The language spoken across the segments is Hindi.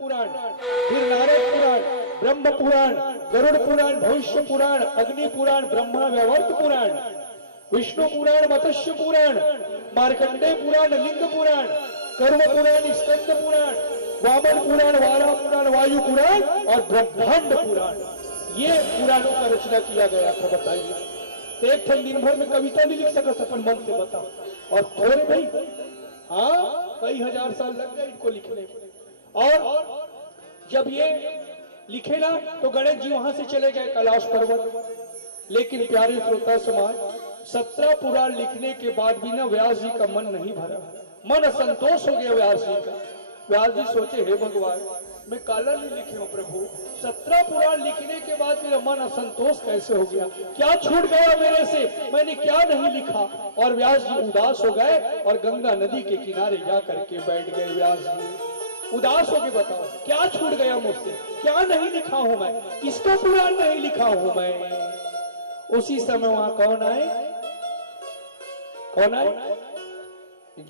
पुराण, फिर नारद पुराण, ब्रह्म पुराण, गरुड़ पुराण, भविष्य पुराण, अग्नि पुराण, ब्रह्मा व्यवर्त पुराण, विष्णु पुराण, मत्स्य पुराण, मार्कंडेय पुराण, लिंग पुराण, कर्म पुराण, स्कंद पुराण, वामन पुराण, वारा पुराण, वायु पुराण और ब्रह्मांड पुराण, ये पुराणों का रचना किया गया था। बताइए, तो एक दिन भर में कविता नहीं लिख सका अपन मन से, बताओ। और थोड़े भाई, हाँ, कई हजार साल लग गए इनको लिखने में। और जब ये लिखे ना तो गणेश जी वहां से चले गए कैलाश पर्वत। लेकिन प्यारे श्रोता समाज, 17 पुराण लिखने के बाद भी ना व्यास जी का मन नहीं भरा, मन असंतोष हो गया व्यास जी का। व्यास जी सोचे, हे भगवान, मैं काला नहीं लिखे हूँ प्रभु, 17 पुराण लिखने के बाद मेरा मन असंतोष कैसे हो गया, क्या छूट गया मेरे से, मैंने क्या नहीं लिखा। और व्यास जी उदास हो गए और गंगा नदी के किनारे जा करके बैठ गए। व्यास जी उदास होके बताओ, क्या छूट गया मुझसे, क्या नहीं लिखा हूं मैं, किसका पुराण नहीं लिखा हूं मैं। उसी समय वहां कौन आए, कौन आए?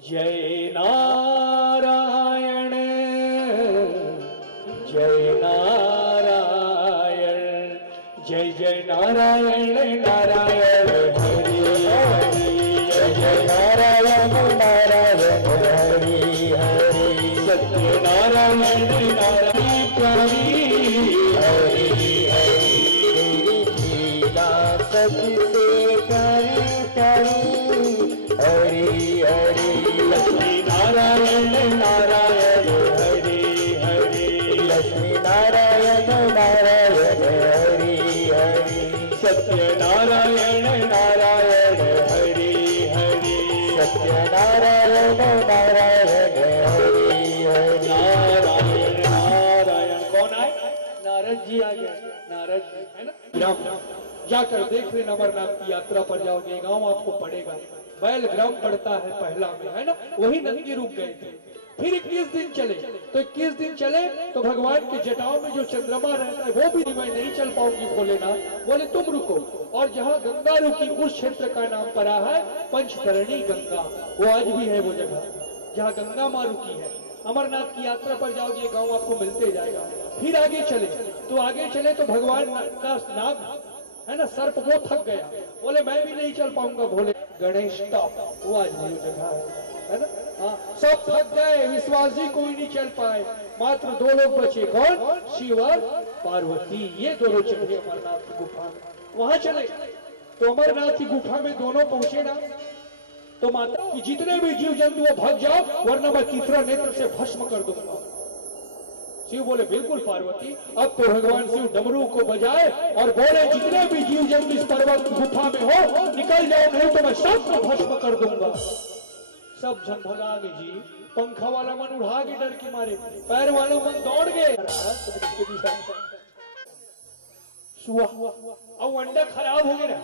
जय नारायण, जय नारायण, जय जय नारायण नारायण हरि हरि, जय जय नारायण नारायण हरि हरि, सत्य नारायण नारायण हरि हरि हरि, लीला सबसे करी हरि हरि, लक्ष्मी नारायण नारायण हरि हरि, लक्ष्मी नारायण नारायण हरि हरि, सत्य नारायण नारायण हरि हरि, सत्य नारायण नारायण हरि हरि, नारायण नारायण। कौन आए? नारद जी आ गए। नारद जी है ना, जाकर देख लेना, अमरनाथ की यात्रा पर जाओगे, गांव आपको पड़ेगा, बैल ग्राम पड़ता है पहला में, है ना, वही नंदी रुक गए थे। फिर 21 दिन चले, तो 21 दिन चले तो भगवान के जटाओं में जो चंद्रमा रहता है वो भी, मैं नहीं चल पाऊंगी भोलेनाथ, बोले तुम रुको। और जहाँ गंगा रुकी उस क्षेत्र का नाम पड़ा है पंचतरणी गंगा, वो आज भी है वो जगह जहाँ गंगा माँ रुकी है। अमरनाथ की यात्रा पर जाओगे, गाँव आपको मिलते जाएगा। फिर आगे चले, तो आगे चले तो भगवान का नाग है ना, सर्प, वो थक गया, बोले मैं भी नहीं चल पाऊंगा भोले। गणेश टॉप, वो आज भी जगह है ना, हाँ, सब थक गए, विश्वास जी कोई नहीं चल पाए, मात्र 2 लोग बचे, कौन? शिव और पार्वती। ये दोनों चले अमरनाथ की गुफा में। वहां चले तो अमरनाथ की गुफा में दोनों पहुंचे ना, तो माता कि जितने भी जीव जंतु वो भाग जाओ, वरना मैं तीसरा नेत्र से भस्म कर दूंगा। शिव बोले बिल्कुल पार्वती। अब तो भगवान शिव डमरू को बजाए और बोले, जितने भी जीव जंतु इस पर्वत गुफा में हो निकल जाओ, नहीं तो मैं सबको भस्म कर दूंगा। सब जन भगा गए जी, पंखा वाला मन उड़ा के डर के मारे, पैर वाले मन दौड़ गए। अब अंडा खराब हो गया,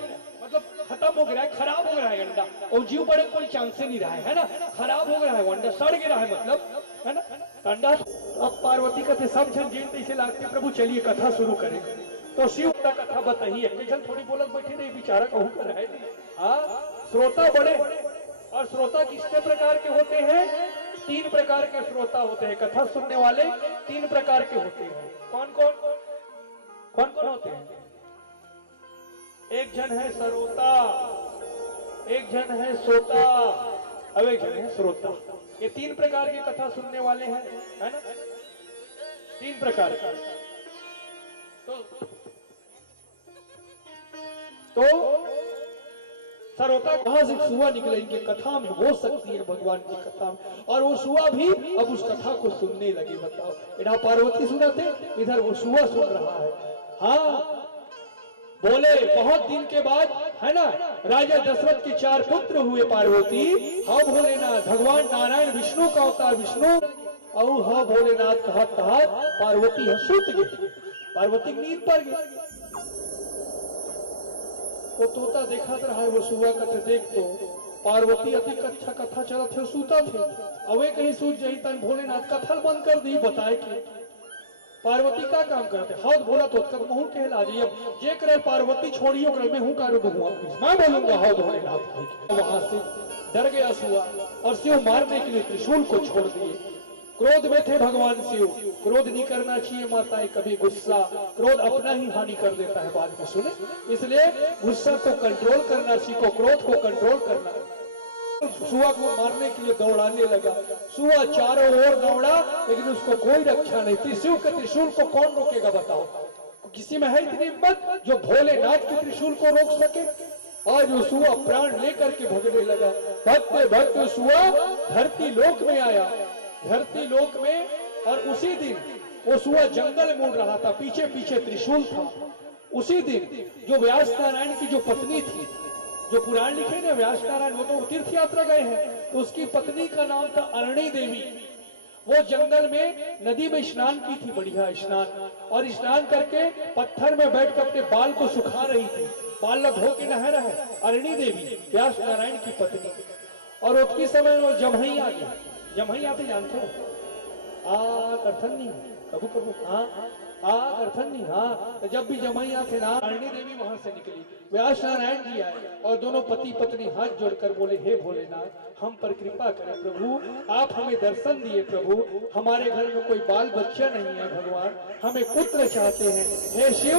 मतलब खत्म हो गया है, खराब हो गया है अंडा, और जीव बड़े कोई चांस नहीं रहा है ना, खराब हो गया है अंडा, सड़ गया है, मतलब है ना अंडा। अब पार्वती कहते सब जन जेल से लाते, प्रभु चलिए कथा शुरू करें। तो शिव का कथा बताइए, जन थोड़ी बोलत बैठे नहीं, बेचारा कहूँ कर रहे। हाँ, श्रोता बड़े, और श्रोता कितने प्रकार के होते हैं? 3 प्रकार के श्रोता होते हैं। कथा सुनने वाले 3 प्रकार के होते हैं। कौन कौन कौन कौन होते हैं? एक जन है सरोता, एक जन है सोता, अब एक जन है श्रोता। ये 3 प्रकार के कथा सुनने वाले हैं, है ना, 3 प्रकार का। तो सरोता कहां से सुआ निकलेंगे, कथा में हो सकती है भगवान की कथा में, और वो सुआ भी अब उस कथा को सुनने लगे। बताओ, इधर पार्वती सुना थे, इधर वो सुआ सुन रहा है। हाँ, बोले बहुत दिन के बाद, है ना, राजा दशरथ के 4 पुत्र हुए पार्वती। हाँ भोलेनाथ, भगवान नारायण विष्णु का अवतार विष्णु, और हाँ भोलेनाथ कहा पार्वती है सुत गई, पार्वती नींद पर गई। वो तोता देखा रहा है, वो सुबह कथे देख तो पार्वती अति अच्छा कथा चला थे, सूता थे, अवे कहीं सूत जाई तन भोलेनाथ कथल बंद कर दी। बताए कि पार्वती का काम करते, हद भोला तो मुँह कहला जी, अब जे करे पार्वती छोड़ियो कर मैं हूँ कारू दूंगा, मैं बोलूंगा हद भोलेनाथ। वहां से डर गया सुआ और शिव मारने के लिए त्रिशूल को छोड़ दिए। क्रोध में थे भगवान शिव। क्रोध नहीं करना चाहिए माताएं, कभी गुस्सा, क्रोध अपना ही हानि कर देता है बाद में, सुने। इसलिए गुस्सा को कंट्रोल करना सीखो, क्रोध को कंट्रोल करना। सुआ को मारने के लिए दौड़ाने लगा। सुआ चारों ओर दौड़ा, लेकिन उसको कोई रक्षा नहीं। त्रिशूल के त्रिशूल को कौन रोकेगा बताओ? किसी में है इतनी हिम्मत जो भोलेनाथ के त्रिशूल को रोक सके? आज वो सुआ प्राण लेकर के भगने लगा। भगते भगते सुआ धरती लोक में आया, धरती लोक में। और उसी दिन वो सुआ जंगल मुड़ रहा था, पीछे पीछे त्रिशूल था। उसी दिन जो व्यास नारायण की जो पत्नी थी, जो पुराण लिखे ने व्यास नारायण, वो तो तीर्थ यात्रा गए हैं, तो उसकी पत्नी का नाम था अरणी देवी। वो जंगल में नदी में स्नान की थी, बढ़िया स्नान, और स्नान करके पत्थर में बैठ कर अपने बाल को सुखा रही थी। बाल धो के नहा रहा है अरणी देवी, व्यास नारायण की पत्नी। और उतनी समय वो जमही आ गया। जमही आते जानते हो? करथन नहीं, कबू कबू, हाँ करथन नहीं, हाँ। तो जब भी जमैया थे ना, अरणी देवी वहां से निकली, व्यास नारायण जी आए और दोनों पति पत्नी हाथ जोड़कर बोले, हे भोलेनाथ, हम पर कृपा करें प्रभु, आप हमें दर्शन दिए प्रभु, हमारे घर में कोई बाल बच्चा नहीं है भगवान, हमें पुत्र चाहते हैं। हे शिव,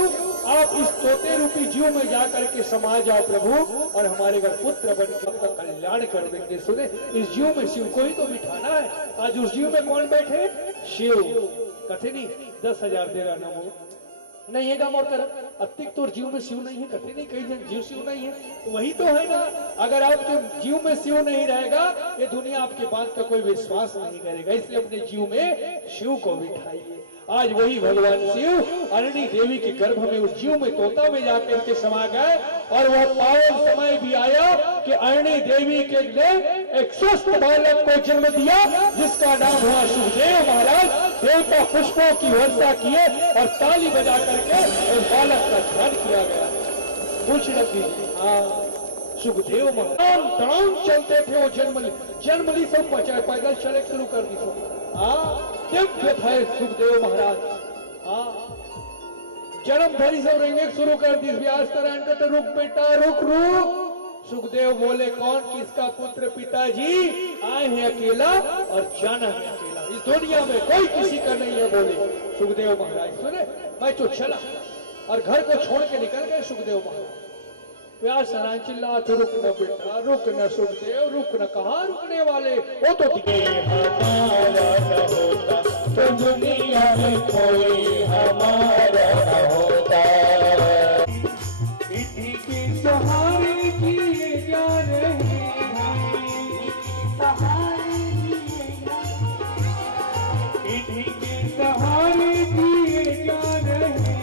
आप इस तोते रूपी जीव में जाकर के समा जाओ प्रभु, और हमारे घर पुत्र बन के आपका कल्याण कर देंगे। सुने, इस जीव में शिव को ही तो बिठाना है। आज उस जीव में कौन बैठे? शिव। कथे नहीं 10,000 दे रहा नमो नहीं है मोर कर अतिक तो जीव में शिव नहीं है। कथे नहीं, कई जन जीव शिव नहीं है, तो वही तो है ना। अगर आपके जीव में शिव नहीं रहेगा, ये दुनिया आपके बात का कोई विश्वास नहीं करेगा। इसलिए अपने जीव में शिव को बिठाइए। आज वही भगवान शिव अरणी देवी के गर्भ में, उस जीव में, तोता में जाकर के समा गए। और वह पावन समय भी आया कि अरणी देवी के लिए एक स्वस्थ बालक को जन्म दिया, जिसका नाम हुआ सुखदेव महाराज। देवता पुष्पों की वर्षा किए और ताली बजा करके उस बालक का ध्यान किया गया। कुछ रखी, हाँ, सुखदेव महाराज तड़ाम चलते थे। वो जन्मली सब बचाए, पैदल चले शुरू कर दी। दिव्य थे सुखदेव महाराज। जन्म भरी सब रेंगे शुरू कर दी। व्यास नारायण का तो रुक बेटा, रुक रुक। सुखदेव बोले, कौन किसका पुत्र? पिताजी आए हैं अकेला और जाना है अकेला, इस दुनिया में कोई किसी का नहीं है। बोले सुखदेव महाराज, सुने, मैं तो चला। और घर को छोड़ के निकल गए सुखदेव महाराज। व्यास नारायण चिल्ला, तो रुक न बेटा, रुक न सुखदेव, रुक न। कहाँ रुकने वाले? वो तो हमारा न होता तो दुनिया में कोई हमारा न होता। इन्हीं के सहारे जिए जा रहे हैं, इन्हीं के सहारे जिए जा रहे हैं,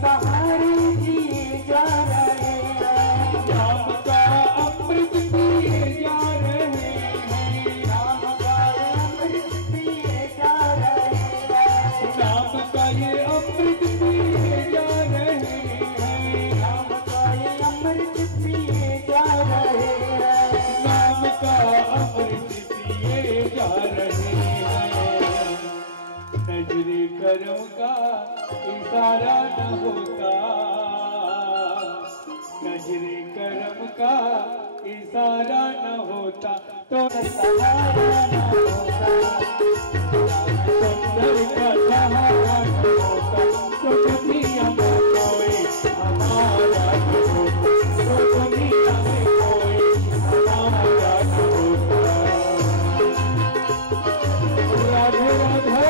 सहारे जिए जा रहे हैं। राम का अमृत पिए जा रहे हैं, राम का अमृत पिए जा रहे हैं। राम का ये अमृत पिए जा रहे हैं, राम का ये अमृत पिए जा रहे हैं। राम का अमृत पिए जा रहे हैं। नजरे करम का इशारा न होता, नजरे करम का इशारा न होता तो सहारा न होता, सुंदर का सहारा न होता तो दुनिया में कोई हमारा न होता, तो दुनिया में कोई हमारा न होता। राधे राधे।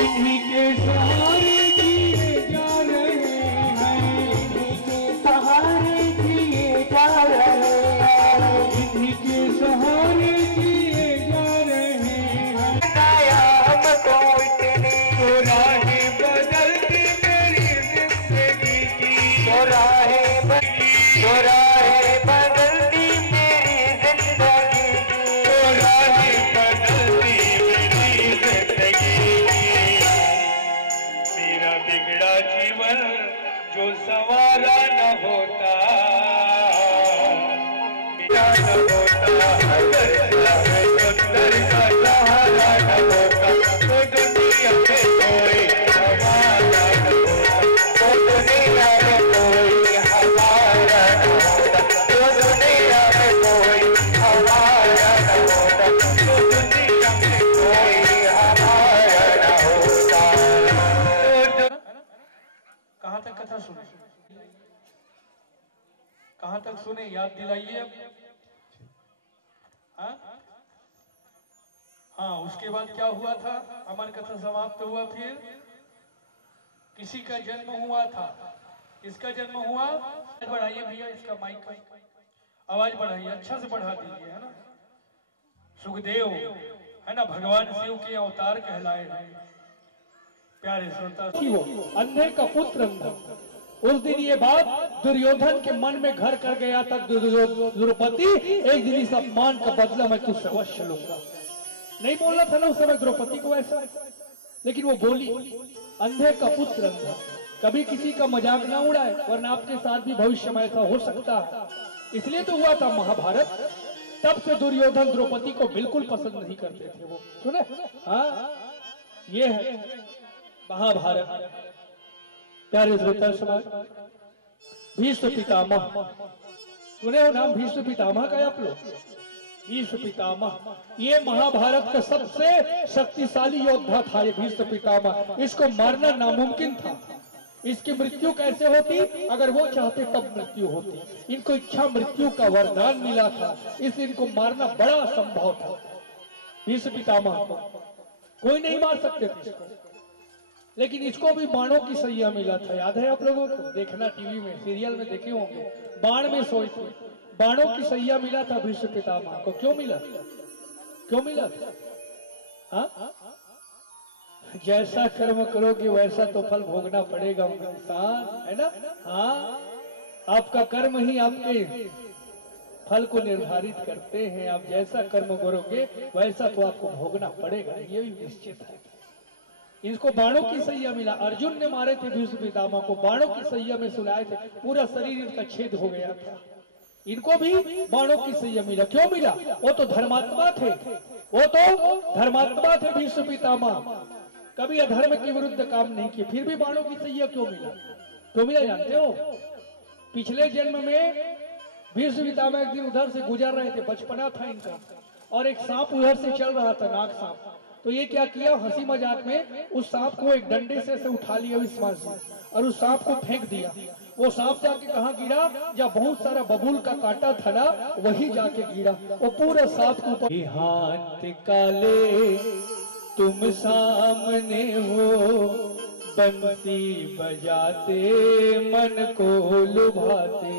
इन्हीं के सहारे जिए जा रहे हैं, इन्हीं के सहारे जिए जा रहे हैं, इन्हीं के सहारे जिए जा रहे हैं। बताया हमको इतनी तो राहें बदलती मेरी जिंदगी की, तो राहें बदलती मेरी जिंदगी की, तो राहें बदलती कहाँ तक कथा सुने, कहाँ तक सुने, याद दिलाइए अब। हाँ, उसके बाद क्या हुआ था? अमर कथा समाप्त हुआ, फिर किसी का जन्म हुआ था। किसका जन्म हुआ? बढ़ाइए भैया इसका माइक का आवाज बढ़ाइए, अच्छा से बढ़ा दीजिए, है ना। सुखदेव है ना, भगवान शिव के अवतार कहलाए हैं। प्यारे श्रोता, अंधे का पुत्र अंधा। उस दिन ये बात दुर्योधन के मन में घर कर गया था। द्रौपदी, एक दिन इस अपमान का बदला मैं तुझसे अवश्य लूंगा। नहीं बोलना था ना उस समय द्रौपदी को ऐसा, लेकिन वो बोली, अंधे का पुत्र अंधा। कभी किसी का मजाक ना उड़ाए, वरना आपके साथ भी भविष्य में ऐसा हो सकता है। इसलिए तो हुआ था महाभारत। तब से दुर्योधन द्रौपदी को बिल्कुल पसंद नहीं करते थे। वो सुने, हाँ, ये है महाभारत। प्यारे श्रोता समाज, भीष्म पितामह, सुने हो नाम भीष्म पितामह का आप लोग? भीष्म पितामह ये महाभारत का सबसे शक्तिशाली योद्धा था। ये भीष्म पितामह, इसको मारना नामुमकिन था। इसकी मृत्यु कैसे होती? अगर वो चाहते तब मृत्यु होती। इनको इच्छा मृत्यु का वरदान मिला था, इसलिए इनको मारना बड़ा असंभव था। भीष्म पितामह को कोई नहीं मार सकते थे, लेकिन इसको भी बाणों की सैया मिला था। याद है आप लोगों को? देखना टीवी में, सीरियल में देखे होंगे, बाण में सोए थे। बाणों की सैया मिला था भीष्म पितामह को। क्यों मिला? क्यों मिला? हाँ, जैसा कर्म करोगे वैसा तो फल भोगना पड़ेगा इंसान, है ना। हाँ, आपका कर्म ही आपके फल को निर्धारित करते हैं। आप जैसा कर्म करोगे वैसा तो आपको भोगना पड़ेगा, ये भी निश्चित है। इनको बाणों की सैया मिला। अर्जुन ने मारे थे भीष्म पितामह को, बाणों की सैया में सुलाए थे, पूरा शरीर इनका छेद हो गया था। इनको भी बाणों की सैया मिला। क्यों मिला? वो तो धर्मात्मा थे, वो तो धर्मात्मा थे भीष्म पितामह, कभी अधर्म के विरुद्ध काम नहीं किए। फिर भी बाणों की सैया क्यों मिला? क्यों मिला जानते हो? पिछले जन्म में भीष्म पितामह एक दिन उधर से गुजर रहे थे, बचपना था इनका, और एक सांप उधर से चल रहा था, नाग सांप। तो ये क्या किया, हंसी मजाक में उस सांप को एक डंडे से उठा लिया विश्वास से, और उस सांप को फेंक दिया। वो सांप जाके कहाँ गिरा? जहाँ बहुत सारा बबूल का कांटा था ना, वही जाके गिरा। वो पूरा सांप के ऊपर। हाथ काले तुम सामने हो, बंसी बजाते मन को लुभाते,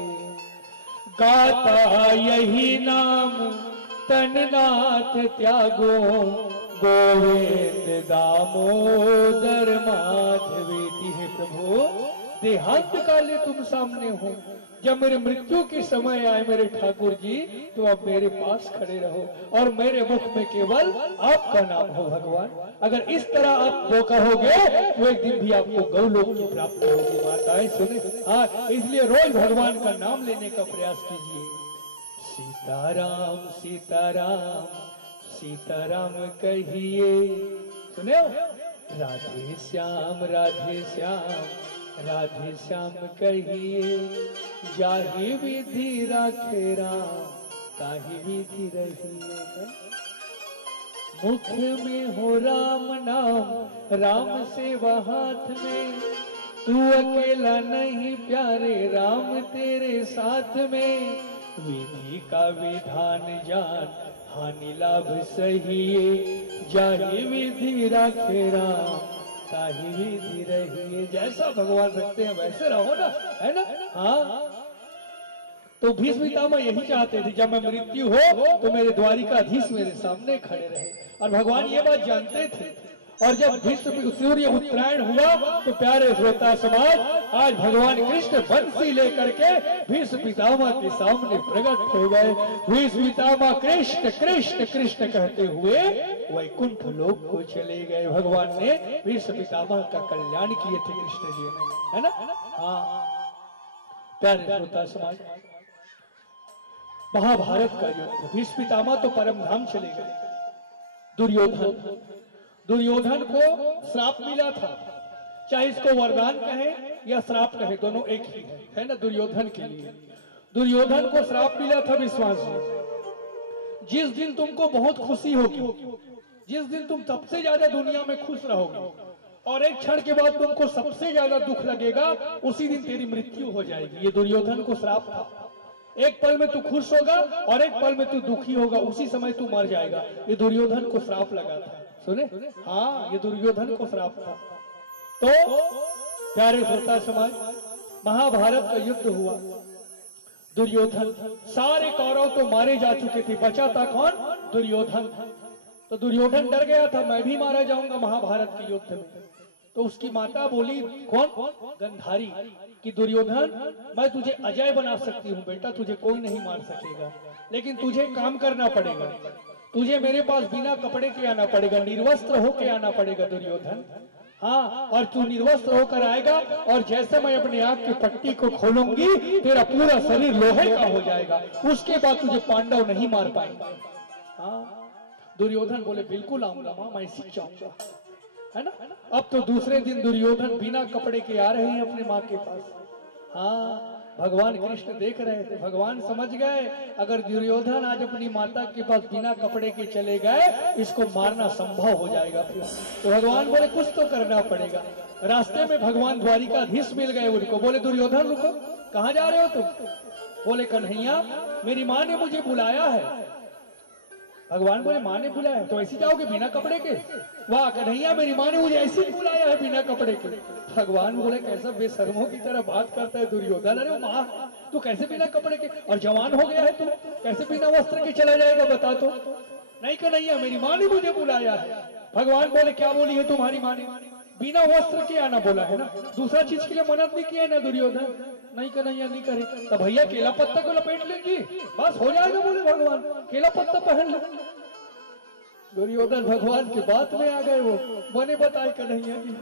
गाता यही नाम तननाथ त्यागो, गोविंद दामोदर माधवेति। है प्रभु, देहांत काले तुम सामने हो, जब मेरे मृत्यु के समय आए मेरे ठाकुर जी, तो आप मेरे पास खड़े रहो और मेरे मुख में केवल आपका नाम हो भगवान। अगर इस तरह आप वो कहोगे तो एक दिन भी आपको गौलोक की प्राप्ति होगी। माताएं सुने, हाँ, इसलिए रोज भगवान का नाम लेने का प्रयास कीजिए। सीताराम सीताराम सीताराम कहिए, सुने हो? राधे श्याम राधे श्याम कहिए, जाहि विधि राखे राम, ताहि विधि रहिए। मुख में हो राम नाम, राम सेवा हाथ में, तू अकेला नहीं प्यारे, राम तेरे साथ में। विधि का विधान जान, हानि लाभ सहिए, जाहि विधि राखे राम, ताहि विधि रहिए। जैसा भगवान रखते हैं वैसे रहो ना, है ना। हाँ, तो भीष्म पितामह यही चाहते थे, जब मैं मृत्यु हो तो मेरे द्वारिकाधीश मेरे सामने खड़े रहे, और भगवान ये बात जानते थे। और जब भीष्म सूर्य उत्तरायण हुआ तो प्यारे श्रोता समाज, आज भगवान कृष्ण बंसी लेकर के भीष्म पितामह के सामने प्रकट हो गए। भीष्म पितामह कृष्ण कृष्ण कृष्ण कहते हुए वैकुंठ लोक को चले गए। भगवान ने भीष्म पितामह का कल्याण किए थे कृष्ण जी ने, है ना। हाँ, प्यारे श्रोता समाज, महाभारत का युद्ध, भीष्म पितामह तो परम धाम चले गए। दुर्योधन को श्राप मिला था, चाहे इसको वरदान कहे या श्राप कहे, दोनों एक ही है ना। दुर्योधन के लिए दुर्योधन को श्राप मिला था विश्वास जी, जिस दिन तुमको बहुत खुशी होगी, जिस दिन तुम सबसे ज्यादा दुनिया में खुश रहोगे और एक क्षण के बाद तुमको सबसे ज्यादा दुख लगेगा, उसी दिन तेरी मृत्यु हो जाएगी। ये दुर्योधन को श्राप था। एक पल में तू खुश होगा और एक पल में तू दुखी होगा, उसी समय तू मर जाएगा। ये दुर्योधन को श्राप लगा था। सुने? हाँ, ये दुर्योधन को श्राप था। तो प्यारे श्रोता समाज, महाभारत का युद्ध हुआ। दुर्योधन, सारे कौरव तो मारे जा चुके थे, बचा था कौन? दुर्योधन। तो दुर्योधन डर गया था, मैं भी मारा जाऊंगा महाभारत के युद्ध में। तो उसकी माता बोली, कौन? गंधारी, कि दुर्योधन, मैं तुझे अजय बना सकती हूँ बेटा, तुझे कोई नहीं मार सकेगा, लेकिन तुझे काम करना पड़ेगा, तुझे मेरे पास बिना कपड़े के आना पड़ेगा, निर्वस्त्र होके आना पड़ेगा दुर्योधन। हाँ, और तू निर्वस्त्र होकर आएगा और जैसे मैं अपने आंख की पट्टी को खोलूंगी, तेरा पूरा शरीर लोहे का हो जाएगा, उसके बाद तुझे पांडव नहीं मार पाएंगे। हाँ, दुर्योधन बोले बिल्कुल आऊंगा मां, मैं सीख जाऊंगा, है ना। अब तो दूसरे दिन दुर्योधन बिना कपड़े के आ रहे हैं अपनी माँ के पास। हाँ, भगवान कृष्ण देख रहे थे, भगवान समझ गए अगर दुर्योधन आज अपनी माता के पास बिना कपड़े के चले गए, इसको मारना संभव हो जाएगा फिर। तो भगवान बोले कुछ तो करना पड़ेगा। रास्ते में भगवान द्वारिकाधीश मिल गए उनको, बोले दुर्योधन रुको, कहाँ जा रहे हो तुम? बोले कन्हैया, मेरी माँ ने मुझे बुलाया है। भगवान बोले माँ ने बुलाया है तो ऐसे जाओगे बिना कपड़े के? वाह कन्हैया, मेरी माँ ने मुझे ऐसे बुलाया है बिना कपड़े के। भगवान बोले कैसा बेशर्मों की तरह बात करता है दुर्योधन, अरे माँ तू कैसे बिना कपड़े के, और जवान हो गया है तू, कैसे बिना वस्त्र के चला जाएगा बता तो? नहीं कन्हैया, मेरी माँ ने मुझे बुलाया है। भगवान बोले क्या बोली है तुम्हारी माँ ने? बिना वस्त्र के आना बोला है ना, दूसरा चीज के लिए मना नहीं किया है ना दुर्योधन? नहीं कन्हैया नहीं करे। तो भैया केला पत्ता को लपेट लेंगी, बस हो जाएगा, बोले भगवान केला पत्ता पहन लो। दुर्योधन भगवान की बात में आ गए, वो बने बताए कन्हैया जी।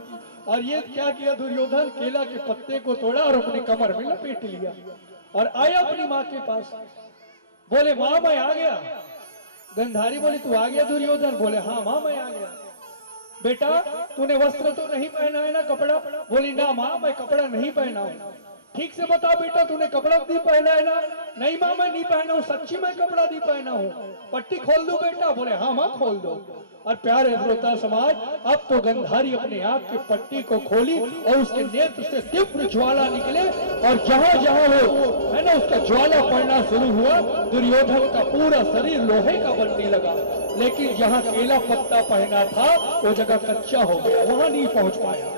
और ये क्या किया दुर्योधन, केला के पत्ते को तोड़ा और अपने कमर में लपेट लिया और आया अपनी माँ के पास। बोले माँ मैं आ गया। गंधारी बोली तू आ गया दुर्योधन? बोले हाँ माँ मैं आ गया। बेटा तूने वस्त्र तो नहीं पहना है ना, कपड़ा? बोली ना माँ मैं कपड़ा नहीं पहना हूँ। ठीक से बता बेटा तूने कपड़ा नहीं पहना है ना? नहीं माँ मैं नहीं पहना हूँ, सच्ची मैं कपड़ा नहीं पहना हूँ। पट्टी खोल दो बेटा? बोले हाँ माँ खोल दो। और प्यारे श्रोता समाज, अब तो गंधारी अपने आंख की पट्टी को खोली और उसके नेत्र से तीव्र ज्वाला निकले और जहां जहां वो है ना उसका ज्वाला पड़ना शुरू हुआ, दुर्योधन का पूरा शरीर लोहे का बनने लगा। लेकिन जहां केला पत्ता पहना था वो जगह कच्चा हो गया, वहां नहीं पहुंच पाया।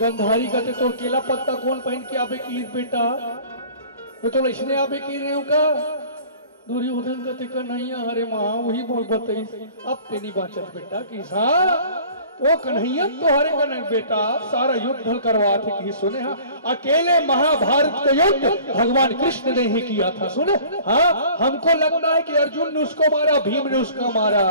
गंधारी कहते तो केला पत्ता कौन पहन के आबे की बेटा? मैं तो इसने आबे की रहे हो का? दुर्योधन कहते कन्हैया अरे माँ वही बोल बताई, अब ते नहीं बाचत बेटा कि वो कन्हैया तो हरे कन्हैया बेटा सारा युद्ध करवा थे कि सुने। हाँ, अकेले महाभारत का युद्ध भगवान कृष्ण ने ही किया था। सुने? हाँ, हमको लगता है कि अर्जुन ने उसको मारा, भीम ने उसको मारा।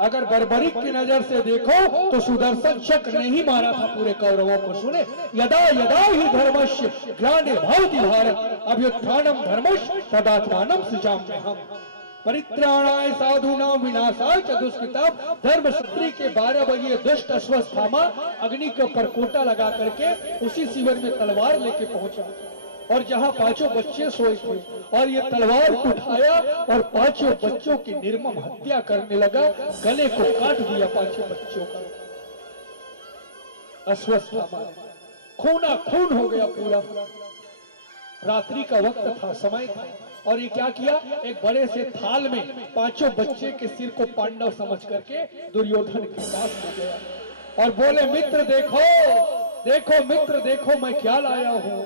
अगर बर्बरीक की नजर से देखो तो सुदर्शन चक्र ने ही मारा था पूरे कौरवों को। सुने? यदा यदा ही धर्मस्य ग्लानिर्भवति भारत अभ्युत्थानम धर्मस्य तदात्मानं सृजाम्यहम् परित्राणाय साधूनां विनाशाय च दुष्कृतां। धर्म क्षत्रिय के 12 बजे दुष्ट अश्वत्थामा अग्नि के ऊपर कोटा लगा करके उसी शिविर में तलवार लेके पहुंचा और जहां 5 बच्चे सोए थे और ये तलवार उठाया और 5 बच्चों की निर्मम हत्या करने लगा, गले को काट दिया 5 बच्चों का। अश्वत्थामा खूना खून हो गया पूरा। रात्रि का वक्त था, समय था, और ये क्या किया, एक बड़े से थाल में 5 बच्चे के सिर को पांडव समझ करके दुर्योधन के पास ले गया और बोले मित्र देखो देखो मित्र देखो मैं क्या लाया हूँ,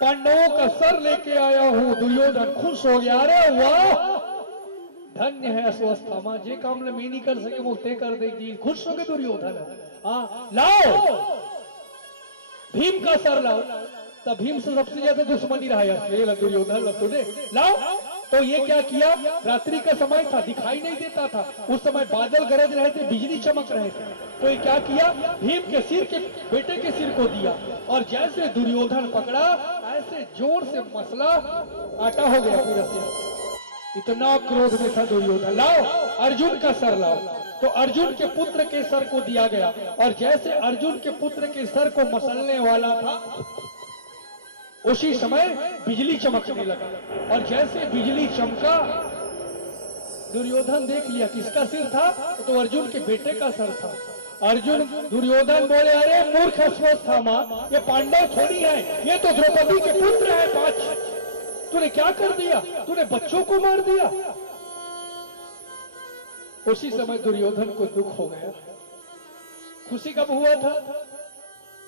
पांडवों का सर लेके आया हूँ। दुर्योधन खुश हो गया, अरे वाह धन्य है अश्वत्थामा, जे काम मैं नहीं कर सके वो ते कर देगी। खुश हो गए दुर्योधन। हाँ लाओ भीम का सर लाओ। तब भीम से सबसे ज्यादा दुश्मनी रहा है दुर्योधन। सुने लाओ। तो ये क्या किया, रात्रि का समय था, दिखाई नहीं देता था, उस समय बादल गरज रहे थे, बिजली चमक रहे थे। तो ये क्या किया, भीम के सिर के बेटे के सिर को दिया और जैसे दुर्योधन पकड़ा ऐसे जोर से मसला आटा हो गया पूरा से। इतना क्रोध में था दुर्योधन, लाओ अर्जुन का सर लाओ। तो अर्जुन के पुत्र के सर को दिया गया, और जैसे अर्जुन के पुत्र के सर को मसलने वाला था उसी समय बिजली चमकने लगा, और जैसे बिजली चमका दुर्योधन देख लिया किसका सिर था, तो अर्जुन के बेटे का सर था। अर्जुन दुर्योधन बोले, अरे मूर्ख अश्वत्थामा, ये पांडव थोड़ी है, ये तो द्रौपदी के पुत्र है 5। तूने क्या कर दिया, तूने बच्चों को मार दिया। उसी समय दुर्योधन को दुख हो गया। खुशी कब हुआ था,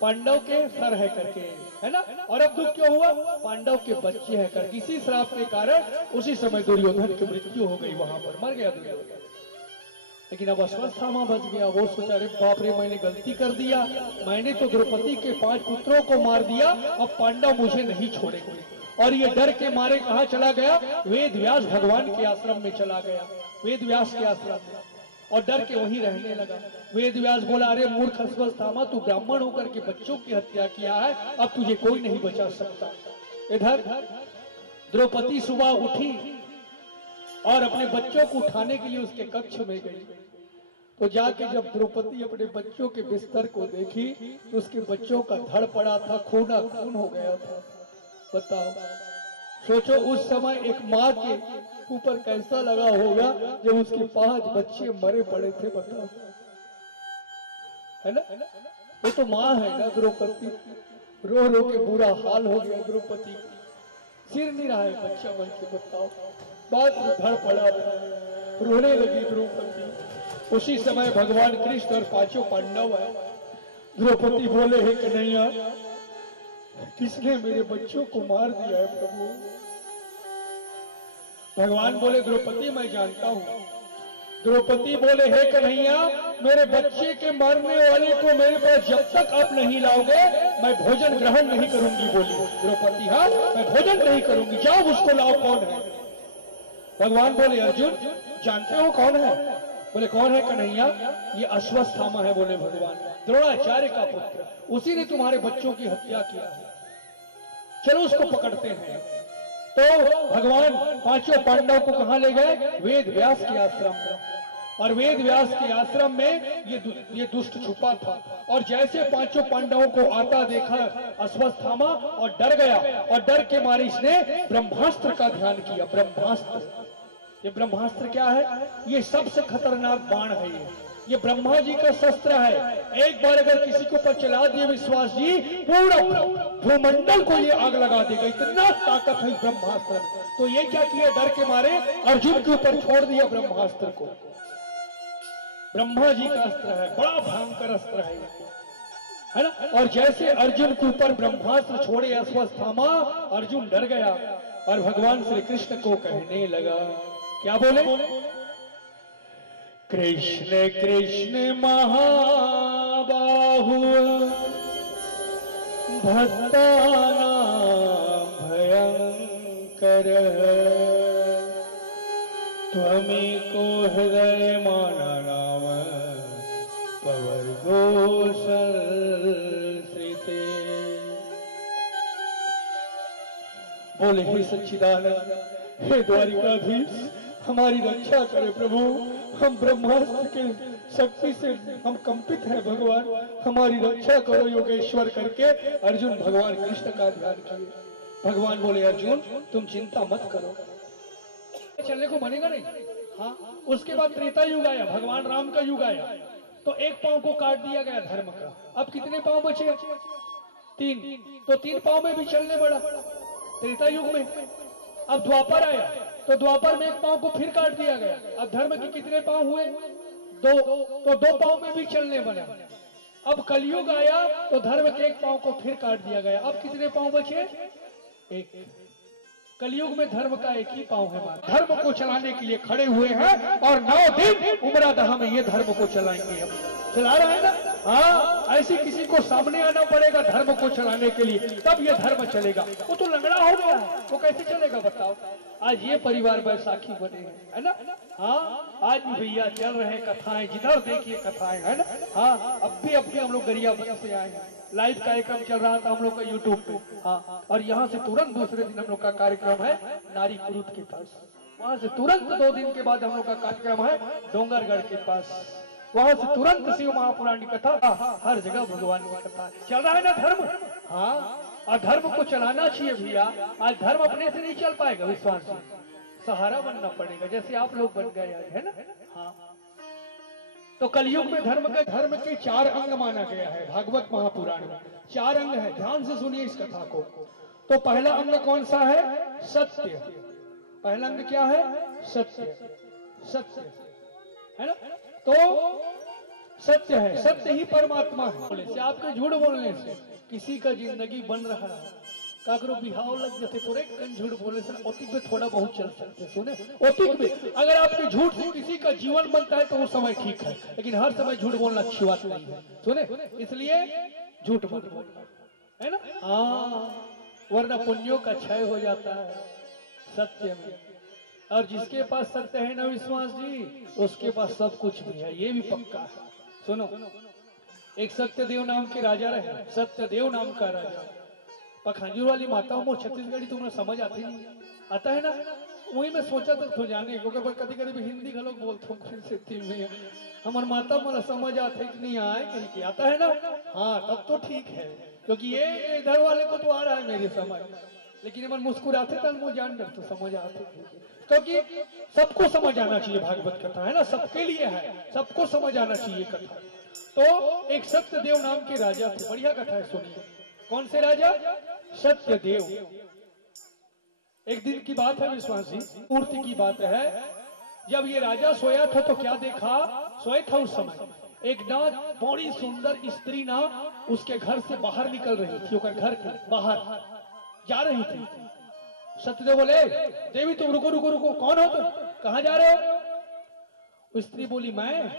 पांडव के सर है करके, है ना, और अब दुख क्यों हुआ, पांडव के बच्चे है करके। इसी श्राप के कारण उसी समय दुर्योधन की मृत्यु हो गई, वहां पर मर गया दुर्योधन। लेकिन अब अश्वत्थामा बच गया। वो सोचा, अरे बाप रे, मैंने गलती कर दिया, मैंने तो द्रौपदी के 5 पुत्रों को मार दिया, अब पांडव मुझे नहीं छोड़ेंगे। और ये डर के मारे कहा चला गया, वेद व्यास भगवान के आश्रम में चला गया, वेद व्यास के आश्रम में, और डर के वहीं रहने लगा। वेद व्यास बोला, अरे मूर्ख अश्वत्थामा, तू ब्राह्मण होकर के बच्चों की हत्या किया है, अब तुझे कोई नहीं बचा सकता। इधर द्रौपदी सुबह उठी और अपने बच्चों को उठाने के लिए उसके कक्ष में गई। तो जाके जब द्रौपदी अपने बच्चों के बिस्तर को देखी तो उसके बच्चों का धड़ पड़ा था, खूना खून हो गया था। बताओ, सोचो उस समय एक माँ के ऊपर कैसा लगा होगा जब उसके 5 बच्चे मरे पड़े थे। बताओ, है ना, वो तो माँ है ना द्रौपदी। रो रो के बुरा हाल हो गया द्रौपदी, सिर नहीं रहा है बच्चा बन के। बताओ, बात में धड़ पड़ा, रोने लगी द्रौपदी। उसी समय भगवान कृष्ण और 5 पांडव है। द्रौपदी बोले, हे कन्हैया, किसने मेरे बच्चों को मार दिया है प्रभु। भगवान बोले, द्रौपदी मैं जानता हूँ। द्रौपदी बोले, हे कन्हैया, मेरे बच्चे के मारने वाले को मेरे पास जब तक आप नहीं लाओगे मैं भोजन ग्रहण नहीं करूंगी। बोली द्रौपदी, हाँ मैं भोजन नहीं करूंगी, जाओ उसको लाओ, कौन है। भगवान बोले, अर्जुन जानते हो कौन है। बोले, कौन है कन्हैया। ये अश्वत्थामा है, बोले भगवान, द्रोणाचार्य का पुत्र, उसी ने तुम्हारे बच्चों की हत्या किया है, चलो उसको पकड़ते हैं। तो भगवान 5 पांडव को कहां ले गए, वेद व्यास के आश्रम में। और वेद व्यास के आश्रम में ये दुष्ट छुपा था। और जैसे 5 पांडवों को आता देखा अश्वत्थामा और डर गया, और डर के मारे इसने ब्रह्मास्त्र का ध्यान किया। ब्रह्मास्त्र, ये ब्रह्मास्त्र क्या है, ये सबसे खतरनाक बाण है। ये ब्रह्मा जी का शस्त्र है। एक बार अगर किसी के ऊपर चला दिए विश्वास जी, पूरा भूमंडल को ये आग लगा देगा, इतना ताकत है ब्रह्मास्त्र। तो ये क्या किया, डर के मारे अर्जुन के ऊपर छोड़ दिया ब्रह्मास्त्र को। ब्रह्मा जी का अस्त्र है, बड़ा भयंकर अस्त्र है ना। और जैसे अर्जुन के ऊपर ब्रह्मास्त्र छोड़े अश्वत्थामा, अर्जुन डर गया और भगवान श्री कृष्ण को कहने लगा, क्या बोले, कृष्ण कृष्ण महाबाहु भक्तानां भयंकर, त्वमेको हृदय माननाम पवर्गोषल्श्रिते। बोले, हे सच्चिदानंद, हे द्वारिकाधीश, हमारी रक्षा करे प्रभु, हम ब्रह्मास्त्र के शक्ति से हम कंपित हैं भगवान, हमारी रक्षा करो योगेश्वर करके अर्जुन भगवान कृष्ण का ध्यान किए। भगवान बोले, अर्जुन तुम चिंता मत करो, चलने को बनेगा नहीं। हाँ, उसके बाद त्रेता युग आया, भगवान राम का युग आया, तो एक पांव को काट दिया गया धर्म का। अब कितने पांव बचे, 3, तो 3 पांव में भी चलने पड़ा त्रेता युग में। अब द्वापर आया तो द्वापर में एक पांव को फिर काट दिया गया। अब धर्म के कितने पांव हुए, 2, तो 2 पांव में भी चलने बना। अब कलयुग आया तो धर्म के एक पांव को फिर काट दिया गया। अब कितने पांव बचे, 1। कलयुग में धर्म का एक ही पांव है। धर्म को चलाने के लिए खड़े हुए हैं और 9 दिन उमरा दहा में ये धर्म को चलाएंगे हम। चला रहा है ना। हाँ, ऐसे किसी को सामने आना पड़ेगा धर्म को चलाने के लिए, तब ये धर्म चलेगा। वो तो लंगड़ा हो गया, वो कैसे चलेगा बताओ। आज ये परिवार बैसाखी बने हैं, है ना। हाँ, आज भी भैया चल रहे हैं कथाएं, जिधर देखिए कथाएं, है ना। हाँ, अब भी हम लोग गरियाबंद से आए हैं, लाइव कार्यक्रम चल रहा था हम लोग का यूट्यूब पे। हाँ, और यहाँ से तुरंत दूसरे दिन हम लोग का कार्यक्रम है नारी कुरुत के पास। वहां से तुरंत 2 दिन के बाद हम लोग का कार्यक्रम है डोंगरगढ़ के पास। वहां से तुरंत शिव महापुराण की कथा, हर जगह भगवान की कथा चल रहा है ना धर्म। हाँ, और धर्म को चलाना चाहिए भैया। आज धर्म अपने से नहीं चल पाएगा, विश्वास से सहारा बनना पड़ेगा, जैसे आप लोग बन गए आज, है ना। हाँ, तो कलयुग में धर्म के 4 अंग माना गया है भागवत महापुराण में। 4 अंग है, ध्यान से सुनिए इस कथा को। तो पहला अंग कौन सा है? सत्य। पहला अंग क्या है? सत्य। सत्य है ना। तो सत्य है, सत्य ही परमात्मा है। से आपके झूठ बोलने से किसी का जिंदगी बन रहा है, काकरो बिहाव लग जाते पूरे कन झूठ बोलने से औतिक में थोड़ा बहुत चल सकते। सुने, औतिक में अगर आपके झूठ से किसी का जीवन बनता है तो वो समय ठीक है, लेकिन हर समय झूठ बोलना अच्छी बात नहीं है। सुने, इसलिए झूठ मत बोलना, है ना। हाँ, वरना पुण्यों का क्षय हो जाता है सत्य में। और जिसके पास सत्य है ना विश्वास जी, उसके पास सब कुछ भी है, ये भी पक्का है। सुनो, एक सत्यदेव नाम के राजा रहे, सत्यदेव नाम का राजा। पखांजूर वाली माता वो छत्तीसगढ़ी तुम्हें समझ आती नहीं, आता है ना। वही मैं सोचा था तो जाने, क्योंकि कभी कभी हिंदी का लोग बोलते हूँ, हमार माता मला समझ आते कि नहीं आए कहीं के, आता है ना। हाँ, तब तो ठीक है, क्योंकि ये इधर वाले को तो आ रहा है मेरी समझ, लेकिन मन मुस्कुराते तब वो जान डर तो समझ आते, क्योंकि सबको समझ आना चाहिए भागवत कथा, है ना। सबके लिए है, सबको समझ आना चाहिए कथा। तो एक सत्यदेव नाम के राजा थे, बढ़िया कथा है, सुनिए। कौन से राजा? सत्यदेव। एक दिन की बात है विश्वास जी, मूर्ति की बात है। जब ये राजा सोया था तो क्या देखा, सोया था उस समय एक ना बड़ी सुंदर स्त्री ना उसके घर से बाहर निकल रही थी, घर के बाहर जा रही थी। सत्यदेव बोले, देवी तुम रुको रुको रुको, कौन हो तुम, कहाँ जा रहे हो? स्त्री बोली, मैं,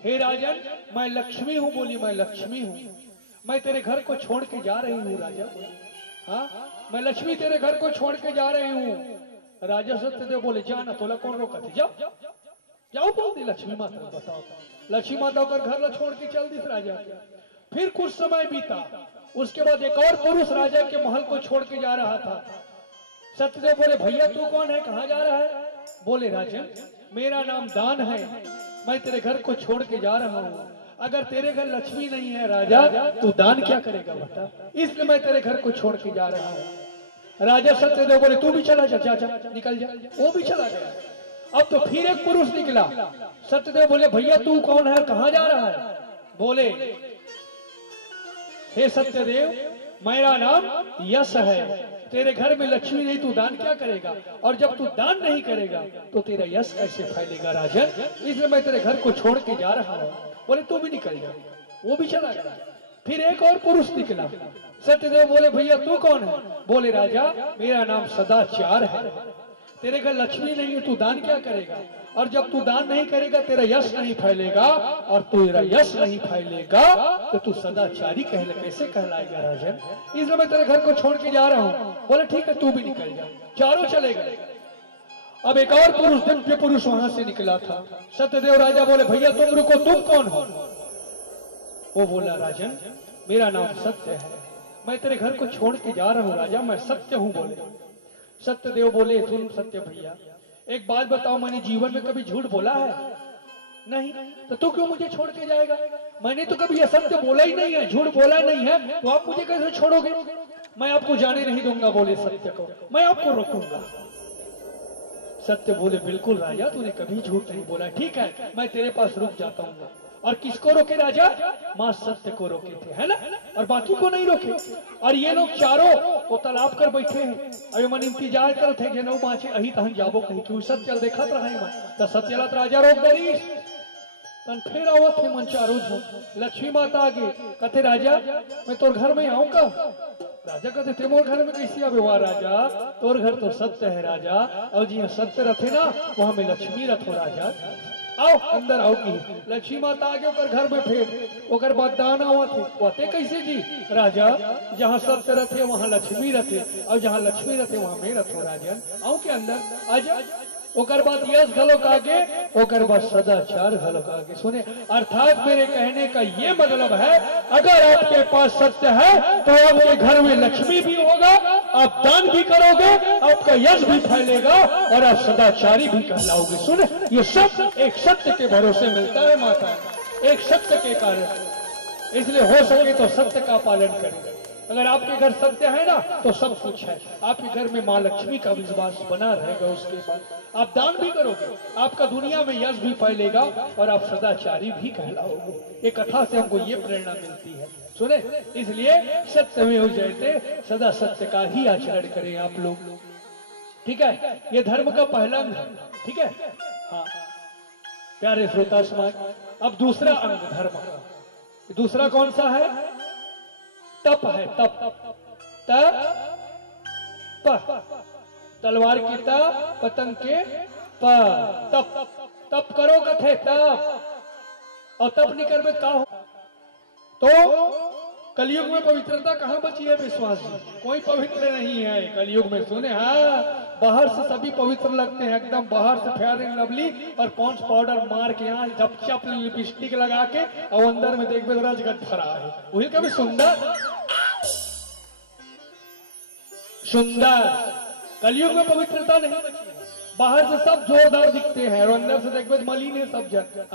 हे राजन, मैं लक्ष्मी हूँ। बोली, मैं लक्ष्मी हूँ, मैं तेरे घर को छोड़ के जा रही हूँ। राजा, हाँ, मैं लक्ष्मी तेरे घर को छोड़ के जा रही हूँ। राजा सत्यदेव बोले, जाना, तोला कौन रोका थी, जाओ जाओ। बोल दी लक्ष्मी माता, बताओ। लक्ष्मी माता का घर छोड़ के चल दी राजा के। फिर कुछ समय बीता, उसके बाद एक और पुरुष राजा के महल को छोड़ के जा रहा था। सत्यदेव बोले, भैया तू कौन है, कहाँ जा रहा है? बोले, राजन, मेरा नाम दान है, मैं तेरे घर को छोड़ के जा रहा हूँ। अगर तेरे घर लक्ष्मी नहीं है राजा, तू दान क्या करेगा बता, इसलिए मैं तेरे घर को छोड़ के जा रहा हूँ। राजा सत्यदेव बोले, तू भी चला जा, जा जा निकल जा। वो भी चला गया। अब तो फिर एक पुरुष निकला। सत्यदेव बोले, भैया तू कौन है, कहाँ जा रहा है? बोले, हे सत्यदेव, मेरा नाम यश है, तेरे घर में लक्ष्मी नहीं, तू दान क्या करेगा, और जब तू दान नहीं करेगा तो तेरा यश कैसे फैलेगा राजन, इसलिए मैं तेरे घर को छोड़ के जा रहा हूँ। बोले, तू भी निकल जा। वो भी चला गया। फिर एक और पुरुष निकला। सत्यदेव बोले, भैया तू कौन है? बोले, राजा, मेरा नाम सदाचार है, तेरे घर लक्ष्मी नहीं है, तू दान क्या करेगा, और जब तू दान नहीं करेगा तेरा यश नहीं फैलेगा, और तेरा यश नहीं फैलेगा तो तू सदाचारी कैसे कहलाएगा राजन, इसलिए मैं तेरे घर को छोड़ के जा रहा हूँ। बोले, ठीक है, तू भी निकल जा। चारों चले गए। अब एक और पुरुष, दिव्य पुरुष वहां से निकला था। सत्यदेव राजा बोले, भैया तुम रुको, तुम कौन हो? वो बोला, राजन, मेरा नाम सत्य है, मैं तेरे घर को छोड़ के जा रहा हूँ राजा, मैं सत्य हूँ। बोले, सत्यदेव बोले, सुन सत्य भैया, एक बात बताओ, मैंने जीवन में कभी झूठ बोला है? नहीं। तो तू क्यों मुझे छोड़ के जाएगा? मैंने तो कभी असत्य बोला ही नहीं है, झूठ बोला नहीं है, तो आप मुझे कैसे छोड़ोगे? मैं आपको जाने नहीं दूंगा। बोले, सत्य को मैं आपको रोकूंगा। सत्य बोले, बिल्कुल राजा, तूने कभी झूठ नहीं बोला, ठीक है, मैं तेरे पास रुक जाता हूँ। और किसको रोके राजा? मां सत्य को रोके थे, है ना, और बाकी को नहीं रोके। और ये लोग चारों वो तालाब कर बैठे हैं, अभी मन इंतजार करते हैं जनऊ बाँचे अही तहन जाबो कहीं, क्यों सत्य देखत रहे मन तो सत्यलत राजा रोक गई। तन फिर आवत थे मन चारों झूठ। लक्ष्मी माता आगे कहते, राजा मैं तोर घर में आऊं का? राजा कहते, ते मोर घर में कैसे आवे? वाह राजा, तोर घर तो सत्य है राजा, और जी सत्य रथे ना वहां में लक्ष्मी रथो राजा। आओ अंदर आओ की लक्ष्मी माता आगे ओकर घर में फेर ओकर बाद दान आवत है बातें कैसे जी राजा जहाँ सत्य रथे वहाँ लक्ष्मी रथे और जहाँ लक्ष्मी रथे वहाँ मैं रथो राजन आओ के अंदर आजा ओकर बाद यश घलोक आगे ओकर बाद सदाचार घलोक आगे सुने अर्थात मेरे कहने का ये मतलब है अगर आपके पास सत्य है तो आपके घर में लक्ष्मी भी होगा आप दान भी करोगे आपका यश भी फैलेगा और आप सदाचारी भी कहलाओगे सुने ये सब एक सत्य के भरोसे मिलता है माता एक सत्य के कारण इसलिए हो सके तो सत्य का पालन करें अगर आपके घर सत्य है ना तो सब कुछ है आपके घर में माँ लक्ष्मी का विश्वास बना रहेगा उसके बाद आप दान भी करोगे आपका दुनिया में यश भी फैलेगा और आप सदाचारी भी कहलाओगे ये कथा से हमको ये प्रेरणा मिलती है सुने इसलिए सत्य में हो जाते सदा सत्य का ही आचरण करें आप लोग ठीक है ये धर्म का पहला अंग है ठीक है हाँ प्यारे श्रोता समाज अब दूसरा अंग धर्म दूसरा कौन सा है तप है तप तलवार की तप पतंग के तप तप करो कथे तप और तप नहीं करवे का हो तो कलयुग में पवित्रता कहाँ बची है विश्वास कोई पवित्र नहीं है कलयुग में सुने हाँ बाहर से सभी पवित्र लगते हैं एकदम बाहर से फेयर एंड लवली और पॉन्स पाउडर मार के यहाँ चप लिपस्टिक लगा के और अंदर में देख रजगट भरा है वही कभी सुंदर सुंदर कलयुग में पवित्रता नहीं बची बाहर से सब जोरदार दिखते हैं और अंदर से देख मलिन है सब जन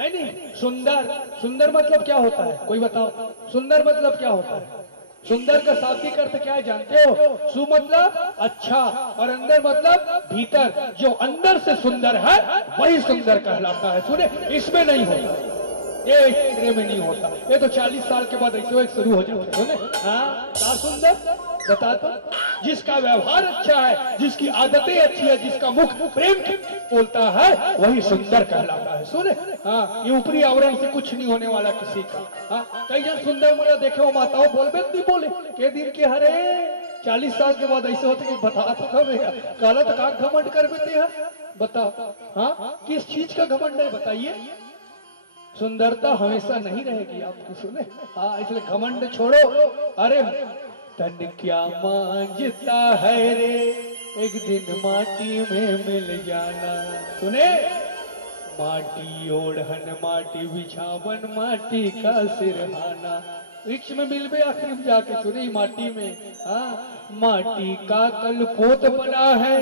है नहीं सुंदर सुंदर मतलब क्या होता है कोई बताओ सुंदर मतलब क्या होता है सुंदर का शाब्दिक अर्थ क्या है जानते हो सु मतलब अच्छा और अंदर मतलब भीतर जो अंदर से सुंदर है वही सुंदर कहलाता है सुने इसमें नहीं होता ये में नहीं होता ये तो 40 साल के बाद ऐसे शुरू हो जाता है सुने हाँ सुंदर बता तो जिसका व्यवहार अच्छा है जिसकी आदतें अच्छी है जिसका मुख प्रेम बोलता है वही सुंदर कहलाता है सुने हाँ ये ऊपरी आवरण से कुछ नहीं होने वाला किसी का हाँ कई जन सुंदर मुझे देखे हो माताओं बोलबे नहीं बोले के दिन के हरे 40 साल के बाद ऐसे होते कि बता तो कब काला तो का घमंड कर देते हैं बताओ हाँ किस चीज का घमंड है बताइए सुंदरता हमेशा नहीं रहेगी आपको सुने हाँ इसलिए घमंड छोड़ो अरे तन क्या मांझता है रे एक दिन माटी में मिल जाना सुने माटी ओढ़न माटी बिछावन माटी का सिरहाना वृक्ष में मिल गए आखिर में जाके सुने माटी में हाँ माटी का कलपोत बना है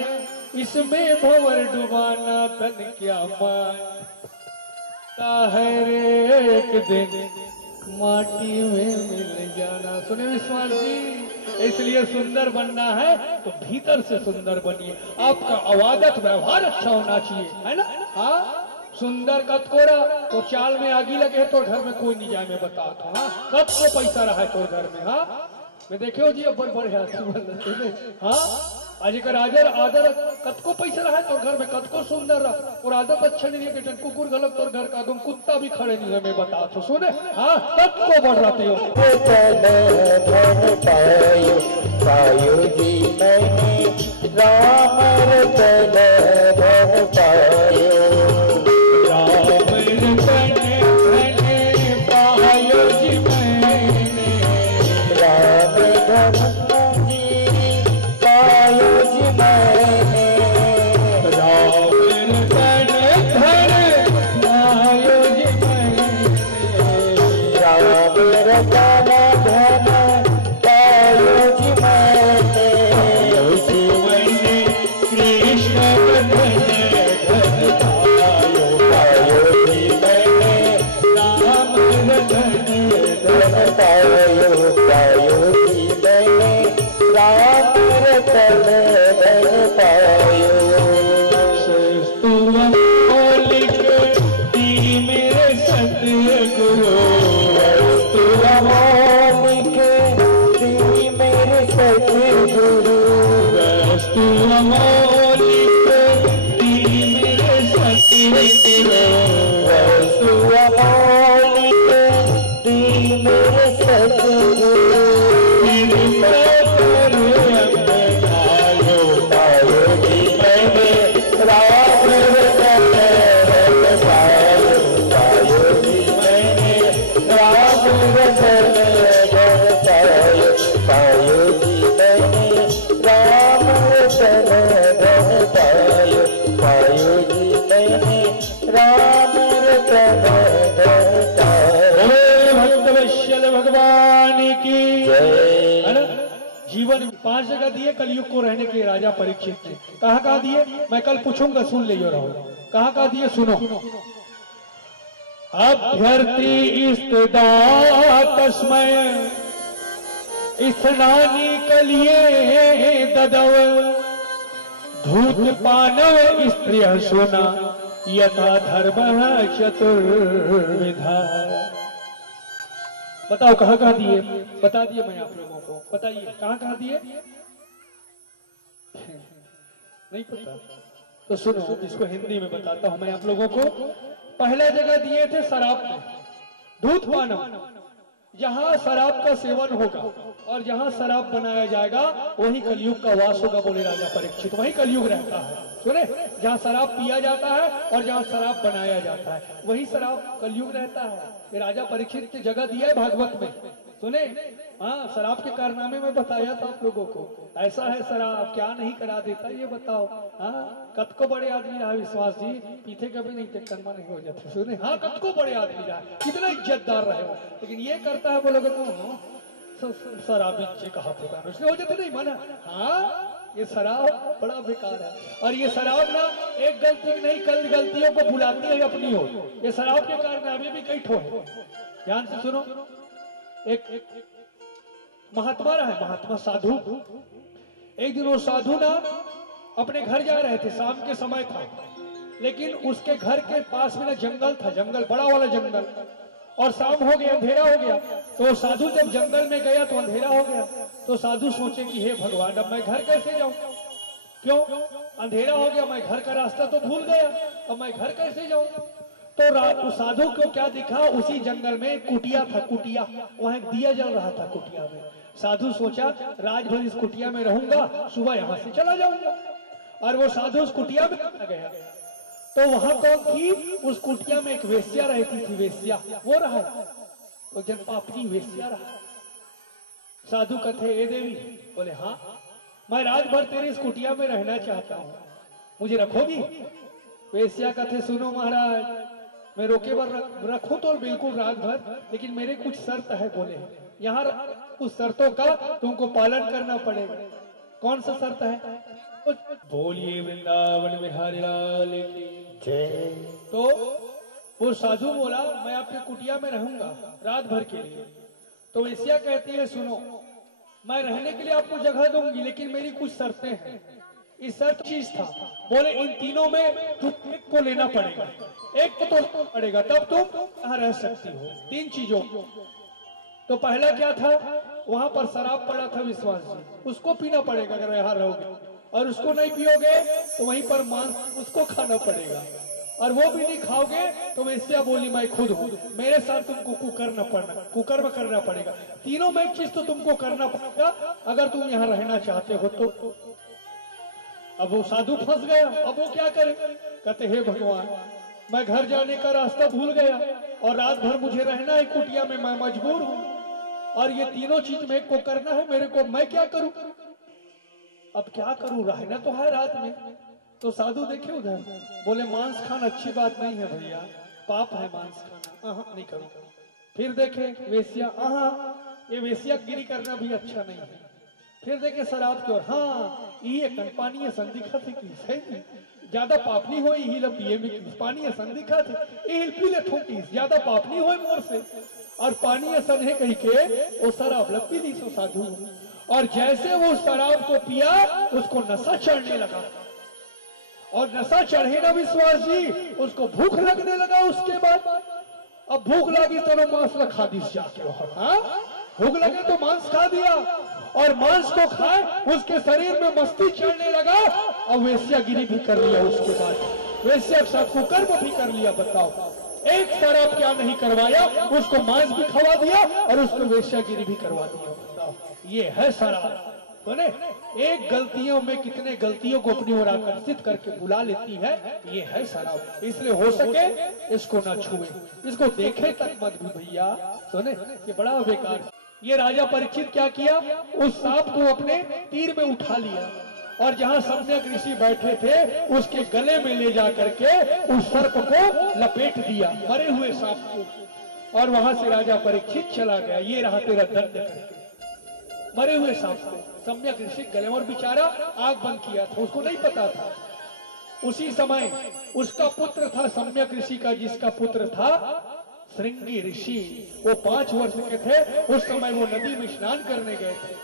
इसमें भंवर डुबाना तन क्या मांझता है रे एक दिन माटी में मिल जाना सुने विश्वास जी इसलिए सुंदर बनना है तो भीतर से सुंदर बनिए आपका आवादत व्यवहार अच्छा होना चाहिए है ना हाँ सुंदर कतकोरा तो चाल में आगी लगे तो घर में कोई नहीं जाए मैं बता तो हाँ कत को पैसा रहा है तो घर में हाँ मैं देखे जी अब बड़े हाँ आज एक आदर आदर कत को पैसा रहा है तो घर में कत को सुंदर रहा और आदत अच्छा नहीं है कुकुर गलत और घर का तुम कुत्ता भी खड़े नहीं है मैं बता तो सुने हाँ कत को बढ़ रहे हो पायो जी मैंने राम रतन धन पायो राम रतन धन पायो जी मैंने राम धन राम रतन धन पायो, पायो जी मैंने राम रतन धन पायो, पायो जी मैंने राम रतन धन पायो। भक्त वत्सल भगवान की जय। है ना? जीवन में 5 जगह दिए कलयुग को रहने के राजा परीक्षित ने। कहाँ दिए? मैं कल पूछूंगा, सुन लियो रहो। कहाँ दिए सुनो। अभ्यर्थी इस्तदा तस्मय स्नानी कलिए ददव धूत पानव स्त्रिय सोना यथा धर्म चतुर्विधा। बताओ कहाँ दिए? बता दिए मैं आप लोगों को, बताइए कहाँ दिए? नहीं पता तो सुनो, इसको हिंदी में बताता हूं मैं आप लोगों को। पहला जगह दिए थे शराब में, दूध पानम, जहां शराब का सेवन होगा और जहां शराब बनाया जाएगा वही कलयुग का वास होगा, बोले राजा परीक्षित। वही कलयुग रहता है, सुने, जहां शराब पिया जाता है और जहां शराब बनाया जाता है वही शराब कलयुग रहता है। ये राजा परीक्षित की जगह दिया है भागवत में, सुने। हाँ, शराब के कारनामे में बताया था आप लोगों को। ऐसा है शराब क्या नहीं करा देता ये बताओ। हाँ, कत को बड़े आदमी रहा विश्वास जी, पीछे कभी नहीं थे, कर्मा नहीं हो जाते, सुने। हाँ, कत को बड़े आदमी रहा, कितना इज्जतदार रहे हो, लेकिन ये करता है बोलोगे तो शराबी से कहा था उसने हो जाते नहीं माना। हाँ, ये शराब बड़ा बेकार है। और ये शराब ना एक गलती नहीं, कल गलतियों को बुलाती है अपनी हो। ये शराब के कारनामे भी कई ठो है, ध्यान से सुनो। एक महात्मा रहा, महात्मा साधु। एक दिन वो साधु ना अपने घर जा रहे थे, शाम के समय था, लेकिन उसके घर के पास में ना जंगल था, जंगल बड़ा वाला जंगल, और शाम हो गया, अंधेरा हो गया। तो साधु जब जंगल में गया तो अंधेरा हो गया। तो साधु सोचे कि हे भगवान, अब मैं घर कैसे जाऊं? क्यों? अंधेरा हो गया, मैं घर का रास्ता तो भूल गया, अब मैं घर कैसे जाऊं? तो साधु को क्या दिखा? उसी जंगल में कुटिया था, कुटिया, वहां दिया जल रहा था कुटिया में। साधु सोचा रात भर इस कुटिया में रहूंगा, सुबह यहाँ से चला जाऊंगा। और वो साधु उस कुटिया में गया, तो वहां कौन थी? उस कुटिया में एक वेश्या रहती थी, वेश्या वो रहा, तो जन पापनी वेश्या रहा। साधु कथे ए देवी, बोले हाँ, मैं रात भर तेरे इस कुटिया में रहना चाहता हूँ, मुझे रखोगी? वेश्या कथे सुनो महाराज, मैं रोके पर रखूं तो बिल्कुल रात भर, लेकिन मेरे कुछ शर्त है। बोले यहाँ कुछ शर्तों का तुमको पालन करना पड़ेगा। कौन सा शर्त है? बोलिए वृंदावन बिहारी लाल की जय। तो वो साधु बोला मैं आपके कुटिया में रहूंगा रात भर के लिए। तो वेश्या कहती है सुनो, मैं रहने के लिए आपको जगह दूंगी, लेकिन मेरी कुछ शर्तें हैं। इस शर्त चीज था, बोले इन तीनों में तुम एक को लेना पड़ेगा, एक को तो पड़ेगा, तब तुम यहाँ रह सकती हो। 3 चीजों। तो पहला क्या था? वहां पर शराब पड़ा था विश्वास जी, उसको पीना पड़ेगा अगर यहाँ रहोगे, और उसको नहीं पियोगे तो वहीं पर मांस उसको खाना पड़ेगा, और वो भी नहीं खाओगे तो वेश्या बोली मैं खुद हूँ, मेरे साथ तुमको कुकर्म करना पड़ेगा। तीनों में एक चीज तो तुमको करना पड़ेगा अगर तुम यहाँ रहना चाहते हो तो। अब वो साधु फंस गया, अब वो क्या करे? कहते हे भगवान, मैं घर जाने का रास्ता भूल गया और रात भर मुझे रहना है कुटिया में, मैं मजबूर हूँ, और ये तीनों चीज मेरे को करना है मेरे को, मैं क्या करूं? अब क्या करूं? रहना तो है रात में। तो साधु देखे उधर, बोले मांस खाना अच्छी बात नहीं है भैया, पाप है मांस खाना, नहीं करो। फिर देखे वेश्या, ये वेश्यागिरी करना भी अच्छा नहीं है। फिर देखे शराब की ओर, हाँ ये पानी संदिखा थे कि सही ज्यादा पाप नहीं हो, यही लो पिए में पानी संदिखा थे, ये पी ले ठोकी ज्यादा पाप नहीं हो मोर से, और पानी सने कही के वो शराब लपी दी सो साधु। और जैसे वो शराब को पिया उसको नशा चढ़ने लगा, और नशा चढ़े ना विश्वास जी, उसको भूख लगने लगा। उसके बाद अब भूख लगी तो मांस खा दी जाके, हाँ भूख लगे तो मांस खा दिया, और मांस को खाए उसके शरीर में मस्ती चढ़ने लगा, और वेश्यागिरी भी कर लिया। उसके बाद वेश्या के साथ कुकर्म भी कर लिया। बताओ, एक शराब क्या नहीं करवाया, उसको मांस भी खवा दिया और उसको वेश्यागिरी भी करवा दिया। बताओ, ये है शराब। सुने, एक गलतियों में कितने गलतियों को अपनी ओर आकर्षित करके बुला लेती है, ये है शराब। इसलिए हो सके इसको ना छुए, इसको देखे तक मत भी भैया। सुने, ये बड़ा बेकार। ये राजा परीक्षित क्या किया, उस सांप को अपने तीर में उठा लिया और जहां सम्यक ऋषि बैठे थे उसके गले में ले जा करके उस सर्प को लपेट दिया, मरे हुए सांप को। और वहां से राजा परीक्षित चला गया। ये रहा तेरा दंड, मरे हुए सांप को सम्यक ऋषि गले, और बेचारा आग बंद किया था, उसको नहीं पता था। उसी समय उसका पुत्र था सम्यक ऋषि का, जिसका पुत्र था श्रृंगी ऋषि। वो 5 वर्ष के थे। उस समय वो नदी में स्नान करने गए थे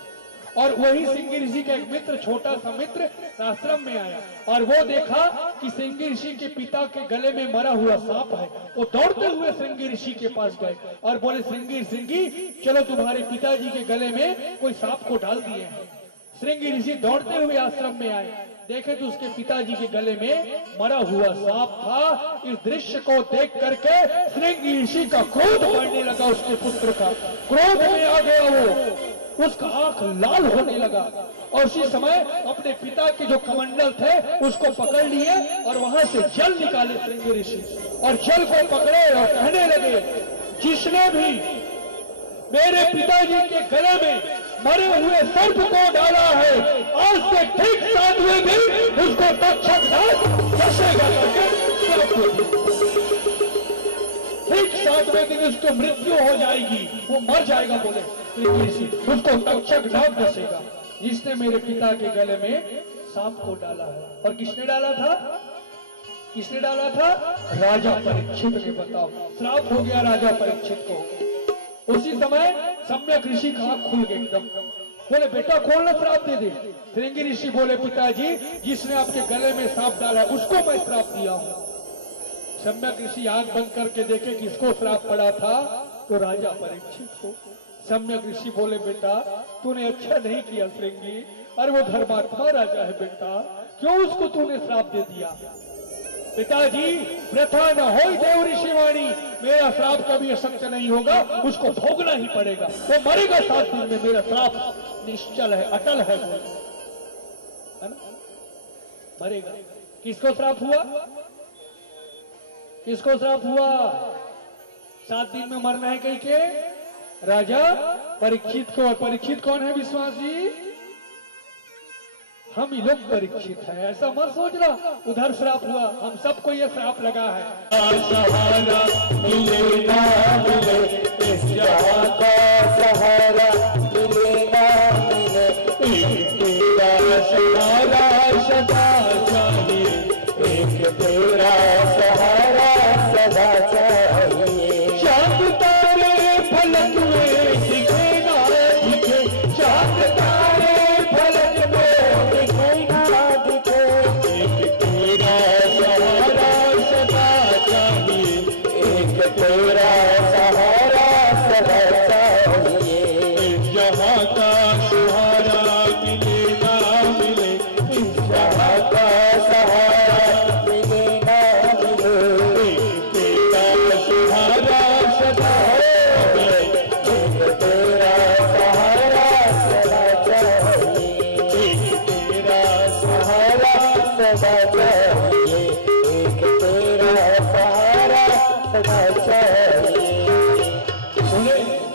और वही श्रृंगी ऋषि का एक मित्र, छोटा सा मित्र आश्रम में आया और वो देखा कि श्रृंगी ऋषि के पिता के गले में मरा हुआ सांप है। वो दौड़ते हुए श्रृंगी ऋषि के पास गए और बोले, श्रृंगी चलो तुम्हारे पिताजी के गले में कोई सांप को डाल दिए हैं। श्रृंगी ऋषि दौड़ते हुए आश्रम में आए, देखे तो उसके पिताजी के गले में मरा हुआ सांप था। इस दृश्य को देख करके श्रृंगी ऋषि का क्रोध बढ़ने लगा, उसके पुत्र का क्रोध में आ गया वो, उसका आंख लाल होने लगा और उसी समय अपने पिता के जो कमंडल थे उसको पकड़ लिए और वहां से जल निकाले श्रृंगी ऋषि और जल को पकड़े और कहने लगे, जिसने भी मेरे पिताजी के गले में मरे हुए सर्प को डाला है, आज से ठीक 7वें दिन उसको तक्षक दसेगा करके, ठीक 7वें दिन उसको मृत्यु हो जाएगी, वो मर जाएगा। बोले उसको तक्षक नाग दसेगा जिसने मेरे पिता के गले में सांप को डाला है। और किसने डाला था, किसने डाला था? राजा परीक्षित ने। बताओ, श्राप हो गया राजा परीक्षित को। उसी समय सम्यक ऋषि का आंख खुल गया एकदम। बोले, बेटा खोलना, श्राप दे दे। श्रृंगी ऋषि बोले, पिताजी जिसने आपके गले में सांप डाला उसको मैं श्राप दिया हूं। सम्यक ऋषि आंख बंद करके देखे किसको श्राप पड़ा था, तो राजा परीक्षित को। सम्यक ऋषि बोले, बेटा तूने अच्छा नहीं किया श्रृंगी, अरे वो धर्मात्मा राजा है बेटा, क्यों उसको तूने श्राप दे दिया? पिताजी प्रथा न हो देव ऋषि वाणी, मेरा श्राप कभी असत्य नहीं होगा, उसको भोगना ही पड़ेगा, वो मरेगा 7 दिन में, मेरा श्राप निश्चल है, अटल है वो, है ना? मरेगा। किसको श्राप हुआ, किसको श्राप हुआ? 7 दिन में मरना है कहीं के राजा परीक्षित को। परीक्षित कौन है विश्वास जी? हम ही लोग परीक्षित है, ऐसा मत सोचना। उधर श्राप हुआ, हम सबको ये श्राप लगा है। सहारा मिले ना मिले, इस जहां का सहारा मिले ना मिले, एक तेरा सहारा सदा चाहिए, एक तेरा सहारा सदा चाहिए। चांद तारे फलक में दिखे ना दिखे, चांद तारे फलक में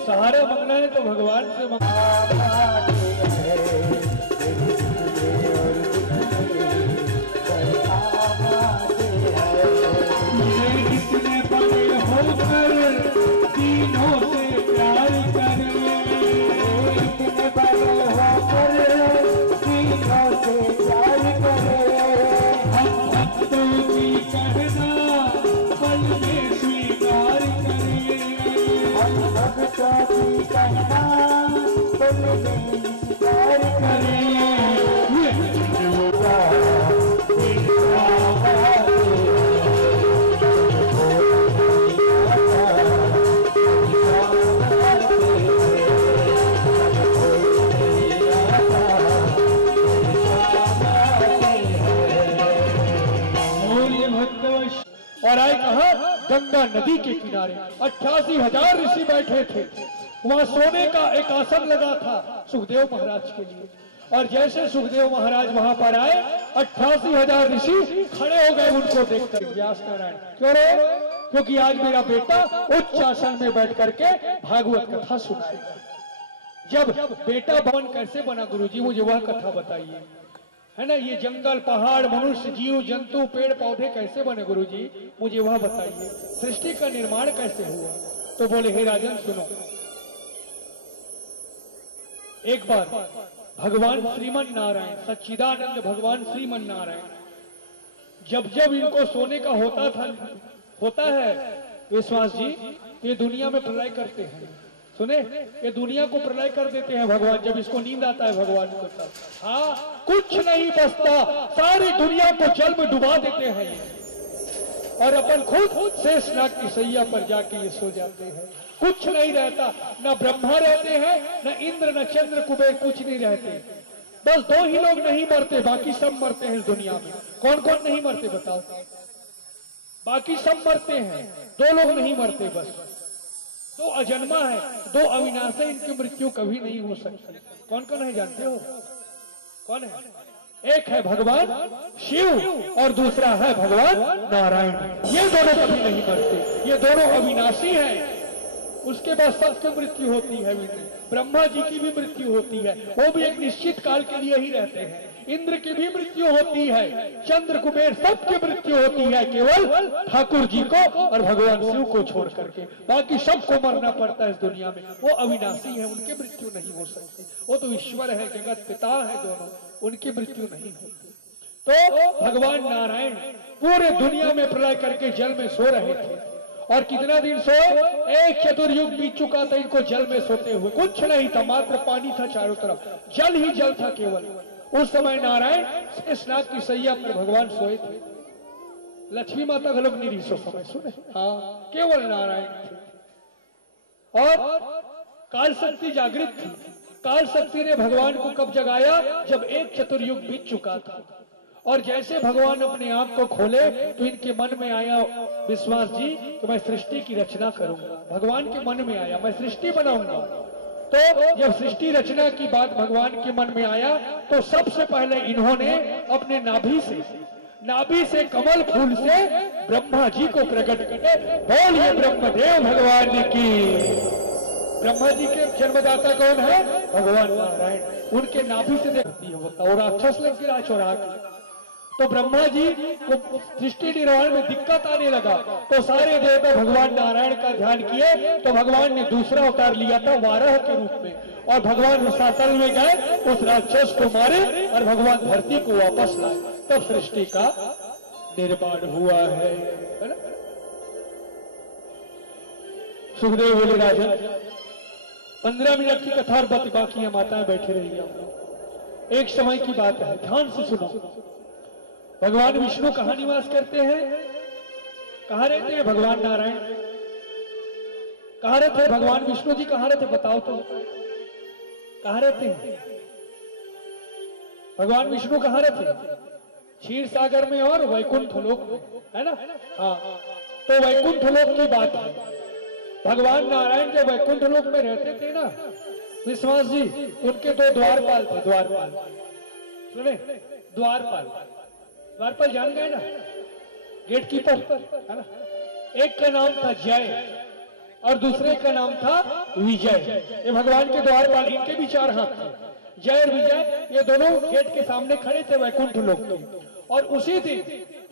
सहारा मांगना है तो भगवान से कितने बड़े होकर तीनों से प्यार करे, इतने बड़े होकर तीनों से प्यार करे, हम भक्तों की कहना पल में स्वीकार करें, हम भक्तों की कहना पल में स्वीकार करें। और आए कहा गंगा नदी के किनारे 88,000 ऋषि बैठे थे। वहां सोने का एक आसन लगा था सुखदेव महाराज के लिए। और जैसे सुखदेव महाराज वहां पर आए 88,000 ऋषि खड़े हो गए उनको देखकर। व्यास नारायण क्यों रे? क्योंकि आज मेरा बेटा उच्च आसन में बैठ करके भागवत कथा सुनाएगा। जब बेटा भवन कैसे बना गुरुजी, मुझे वह कथा बताइए, है ना। ये जंगल पहाड़ मनुष्य जीव जंतु पेड़ पौधे कैसे बने गुरुजी, मुझे वह बताइए। सृष्टि का निर्माण कैसे हुआ? तो बोले हे राजन सुनो, एक बार भगवान श्रीमन नारायण सच्चिदानंद भगवान श्रीमन नारायण जब इनको सोने का होता है विश्वास जी, ये दुनिया में प्रलय करते हैं। सुने, ये दुनिया को प्रलय कर देते हैं भगवान, जब इसको नींद आता है भगवान को तब। हाँ, कुछ नहीं बचता, सारी दुनिया को जल में डुबा देते हैं और अपन खुद शेषनाग की सैया पर जाके ये सो जाते हैं। कुछ नहीं रहता, न ब्रह्मा रहते हैं, न इंद्र, न चंद्र, कुबेर, कुछ नहीं रहते। बस दो ही लोग नहीं मरते, बाकी सब मरते हैं इस दुनिया में। कौन कौन नहीं मरते बताओ? बाकी सब मरते हैं, दो लोग नहीं मरते बस। दो अजन्मा है, दो अविनाशी, इनकी मृत्यु कभी नहीं हो सकती। कौन कौन है जानते हो? कौन है? एक है भगवान शिव और दूसरा है भगवान नारायण। ये दोनों कभी नहीं मरते, ये दोनों अविनाशी हैं। उसके बाद सबकी मृत्यु होती है, ब्रह्मा जी की भी मृत्यु होती है, वो भी एक निश्चित काल के लिए ही रहते हैं। इंद्र की भी मृत्यु होती है, चंद्र कुबेर सबकी मृत्यु होती है, केवल ठाकुर जी को और भगवान शिव को छोड़ करके बाकी सबको मरना पड़ता है इस दुनिया में। वो अविनाशी है, उनकी मृत्यु नहीं हो सकती। वो तो ईश्वर है, जगत पिता है, दोनों, उनकी मृत्यु नहीं होती। तो भगवान नारायण पूरे दुनिया में प्रलय करके जल में सो रहे थे। और कितना दिन सोए? एक चतुर्युग बीत चुका था इनको जल में सोते हुए। कुछ नहीं था, मात्र पानी था चारों तरफ, जल ही जल था केवल। उस समय नारायण शेषनाग की सैया पर भगवान सोए थे। लक्ष्मी माता का लोग नहीं सो समय सुने, हाँ, केवल नारायण थे। और काल शक्ति जागृत थी। काल शक्ति ने भगवान को कब जगाया? जब एक चतुर्युग बीत चुका था। और जैसे भगवान अपने आप को खोले तो इनके मन में आया विश्वास जी तो मैं सृष्टि की रचना करूंगा। भगवान के मन में आया मैं सृष्टि बनाऊंगा। तो जब सृष्टि रचना की बात भगवान के मन में आया तो सबसे पहले इन्होंने अपने नाभि से कमल फूल से ब्रह्मा जी को प्रकट किया। बोलिए ब्रह्मदेव भगवान की। ब्रह्मा जी के जन्मदाता कौन है? भगवान नारायण। उनके नाभि से देखती होता और राक्षस लग गिरा चौरा के। तो ब्रह्मा जी को सृष्टि निर्माण में दिक्कत आने लगा तो सारे देवता भगवान नारायण का ध्यान किए। तो भगवान ने दूसरा अवतार लिया था वाराह के रूप में और भगवान रसातल में गए, उस राक्षस को मारे और भगवान धरती को वापस लाए। तब सृष्टि का निर्माण हुआ है ना। सुखदेव बोले राजा 15 मिनट की कथा और बाकी है, माताएं बैठे रहिए। एक समय की बात है, ध्यान से सुनो। भगवान विष्णु कहाँ निवास करते हैं? कहाँ रहते हैं भगवान नारायण? कहाँ रहते हैं भगवान विष्णु जी? कहाँ रहते बताओ तो, कहाँ रहते हैं भगवान विष्णु? कहाँ रहते हैं? क्षीर सागर में और वैकुंठ लोक में, है ना। हाँ, तो वैकुंठ लोक की बात है। भगवान नारायण जब वैकुंठ लोक में रहते थे ना विश्वास जी, उनके दो द्वारपाल थे। द्वारपाल सुने? द्वारपाल जान गए ना, गेट कीपर, है ना। एक का नाम था जय और दूसरे का नाम था विजय। ये भगवान के द्वारपाल, इनके भी 4 हाथ थे। जय और विजय ये दोनों गेट के सामने खड़े थे वैकुंठ लोक के। और उसी दिन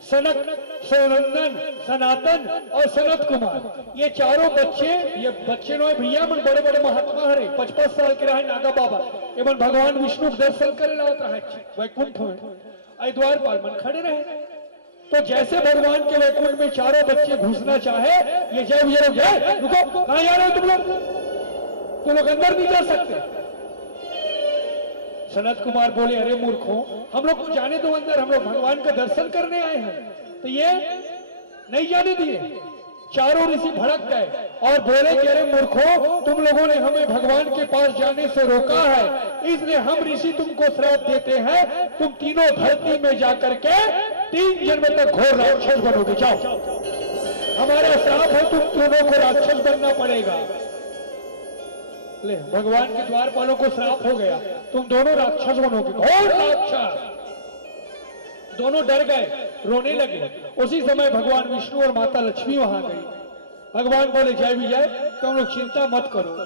सनक, सौनंदन, सनातन और सनत कुमार ये चारों बच्चे, ये बच्चे नो भैया मन बड़े बड़े महात्मा हरे 55 साल के रहे नागा बाबा एवं भगवान विष्णु दर्शन करे लावत रहे वैकुंठ में। द्वारपाल मन खड़े रहे। तो जैसे भगवान के वैकुंठ में चारों बच्चे घुसना चाहे, ये जय विजय जय रुको, कहां जा रहे हो तुम लोग अंदर नहीं जा सकते। सनत कुमार बोले अरे मूर्खों, हम लोग को जाने दो अंदर, हम लोग भगवान का दर्शन करने आए हैं। तो ये नहीं जाने दिए। चारों ऋषि भड़क गए और बोले कि अरे मूर्खों, तुम लोगों ने हमें भगवान के पास जाने से रोका है, इसलिए हम ऋषि तुमको श्राप देते हैं, तुम तीनों धरती में जाकर के 3 जन्म तक घोर राक्षस बनोगे। जाओ, हमारा श्राप है, तुम तीनों को राक्षस बनना पड़ेगा। ले भगवान के द्वारपालों को श्राप हो गया, तुम दोनों राक्षस बनोगे, घोर राक्षस। दोनों डर गए, रोने लगे। उसी समय भगवान विष्णु और माता लक्ष्मी वहां गई। भगवान बोले जय विजय, तुम लोग चिंता मत करो,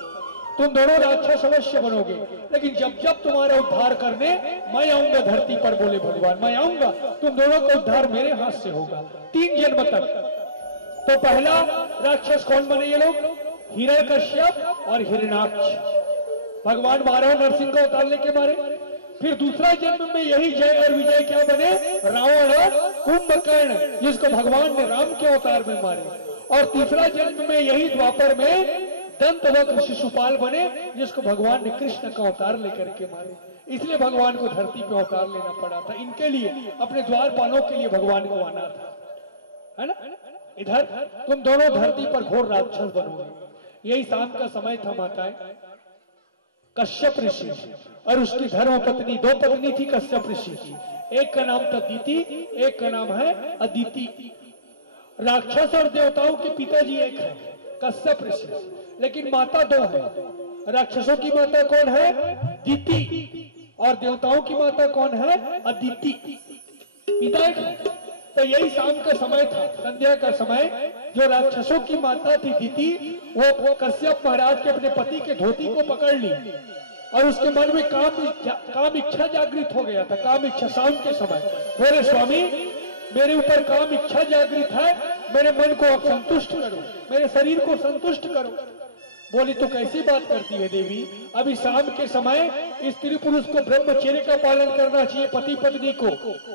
तुम दोनों राक्षस अवश्य बनोगे, लेकिन जब जब तुम्हारा उद्धार करने मैं आऊंगा धरती पर, बोले भगवान मैं आऊंगा, तुम दोनों का उद्धार मेरे हाथ से होगा 3 जन्म तक। तो पहला राक्षस कौन बने ये लोग? हिरण्यकश्यप और हिरण्याक्ष। भगवान 12 नरसिंह का अवतार लेके मारे। फिर दूसरा जन्म में यही जय और विजय क्या बने? रावण और कुंभकर्ण, जिसको भगवान ने राम के अवतार में मारे। और तीसरा जन्म में यही द्वापर में दंतवक्र शिशुपाल बने, जिसको भगवान ने कृष्ण का अवतार लेकर के मारे। इसलिए भगवान को धरती पे अवतार लेना पड़ा था, इनके लिए, अपने द्वारपालों के लिए भगवान को आना था, है ना। इधर तुम दोनों धरती पर घोर राक्षस बनोगे। यही शाम का समय था माताएं। कश्यप ऋषि और उसकी धर्म पत्नी, 2 पत्नी थी कश्यप ऋषि की, एक का नाम था दीति, एक का नाम है अदिति। राक्षस और देवताओं के पिताजी एक है कश्यप ऋषि, लेकिन माता 2 है। राक्षसों की माता कौन है? दीति, और देवताओं की माता कौन है? अदिति। पिता एक है। तो यही शाम का समय था, संध्या का समय। जो राक्षसों की माता थी दीति, वो कश्यप महाराज के अपने पति के धोती को पकड़ ली और उसके मन में काम इच्छा जागृत हो गया था। काम इच्छा शाम के समय बोले स्वामी मेरे ऊपर काम इच्छा जागृत है, मेरे मन को आप संतुष्ट करो, मेरे शरीर को संतुष्ट करो। बोली तो कैसी बात करती है देवी, अभी शाम के समय स्त्री पुरुष को ब्रह्मचर्य का पालन करना चाहिए, पति पत्नी को,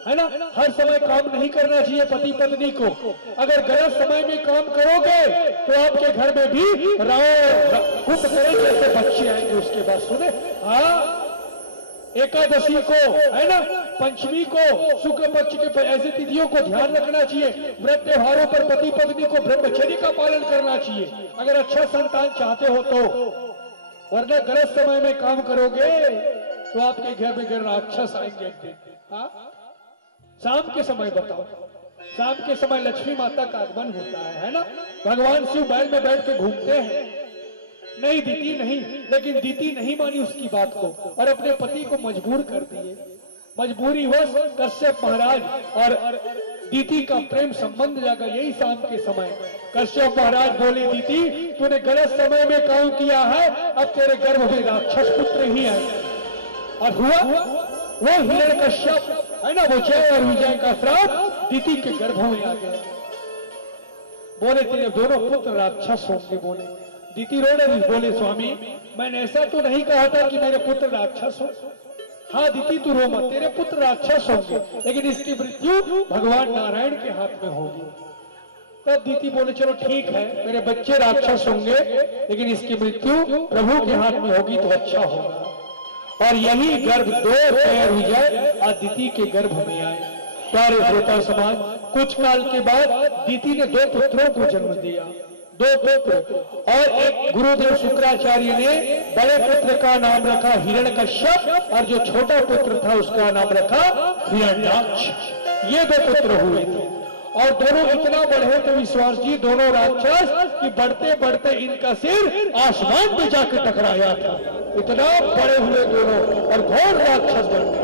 है ना। हर समय काम नहीं करना चाहिए पति पत्नी को। अगर गलत समय में काम करोगे तो आपके घर में भी कुंभकर्ण जैसे बच्चे आएंगे। उसके बाद सुने, हाँ, एकादशी को, है ना, पंचमी को, शुक्ल पक्ष के ऐसी तिथियों को ध्यान रखना चाहिए। व्रत त्योहारों पर पति पत्नी को ब्रह्मचर्य का पालन करना चाहिए अगर अच्छा संतान चाहते हो तो। वरना गलत समय में काम करोगे तो आपके घर में घर राक्षस आएंगे एक दिन। हाँ, शाम के समय बताओ, शाम के समय लक्ष्मी माता का आगमन होता है ना। भगवान शिव बैल में बैठ के घूमते हैं। नहीं दीदी नहीं, लेकिन दीदी नहीं मानी उसकी बात को और अपने पति को मजबूर कर दिए। मजबूरी वश कश्यप महाराज और दीदी का प्रेम संबंध जागा यही शाम के समय। कश्यप महाराज बोले दीदी तूने गलत समय में काम किया है, अब तेरे गर्भ में राक्षस पुत्र ही है। और हुआ वो हिरण्यकश्यप, है ना, वो जय और विजय का श्राप दीदी के गर्भ में आ गया। बोले तेरे दोनों पुत्र राक्षस होंगे। बोले दीदी रो रही, बोले स्वामी मैंने ऐसा तो नहीं कहा था कि मेरे पुत्र राक्षस हो। हाँ दीदी तू रो मत, तेरे पुत्र राक्षस होंगे, लेकिन इसकी मृत्यु भगवान नारायण के हाथ में होगी। तब दीदी बोले चलो ठीक है, मेरे बच्चे राक्षस होंगे लेकिन इसकी मृत्यु प्रभु के हाथ में होगी तो अच्छा होगा। और यही गर्भ 2 जय विजय अदिति के गर्भ में आए। प्यारे श्रोता समाज, कुछ काल के बाद दीति ने 2 पुत्रों को जन्म दिया, 2 पुत्र। और एक गुरुदेव शुक्राचार्य ने बड़े पुत्र का नाम रखा हिरण्यकश्यप और जो छोटा पुत्र था उसका नाम रखा हिरण्याक्ष। ये 2 पुत्र हुए थे और दोनों इतना बढ़े थे विश्वास जी, दोनों राक्षस, कि बढ़ते बढ़ते इनका सिर आसमान में जाकर टकराया था। इतना बड़े हुए दोनों और घोर राक्षस बन गए।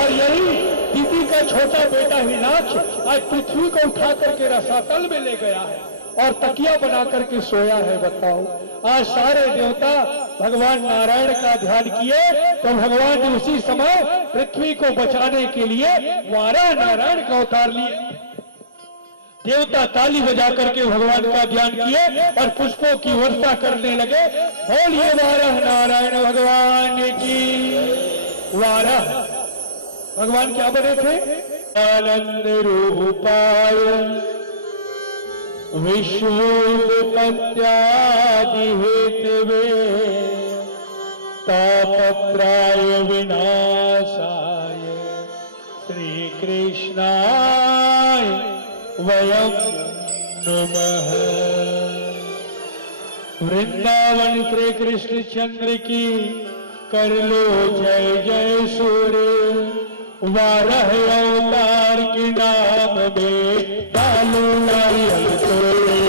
और यही दीदी का छोटा बेटा हिरण्याक्ष आज पृथ्वी को उठा करके रसातल में ले गया है और तकिया बना करके सोया है। बताओ, आज सारे देवता भगवान नारायण का ध्यान किए तो भगवान ने उसी समय पृथ्वी को बचाने के लिए वारा नारायण का अवतार लिए। देवता ताली बजा करके भगवान का ध्यान किए और पुष्पों की वर्षा करने लगे। बोलिए वारा नारायण भगवान की। वारा भगवान क्या बने थे? आनंद रूपाय विश्वोत्पत्त्यादि हेतवे तापत्राय विनाशाय श्री कृष्णाय वयं नमः। वृंदावन श्री कृष्ण चंद्र की कर लो जय जय सूर्य। वारह अवतार के नाम में डालो नारियल तोड़े।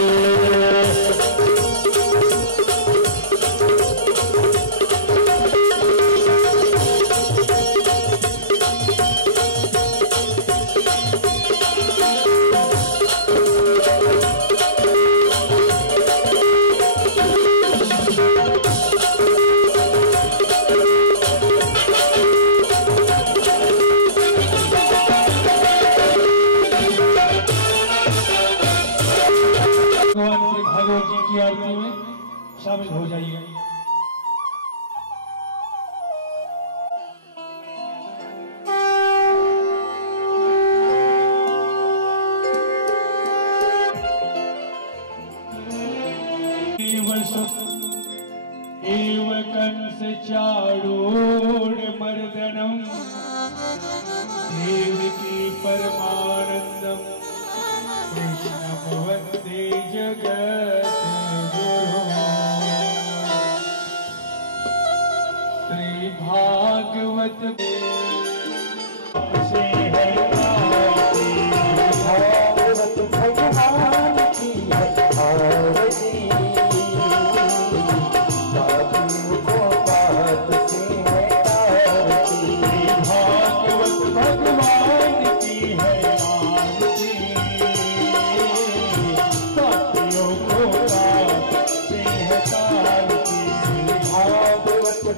है। एव कंस चारूण मर्दनम देवकी परमानंदम कृष्ण वंदे जगत गुरु। श्री भागवत से है भागवत भगवान की है आरती।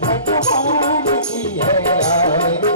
भगवान की है आरती।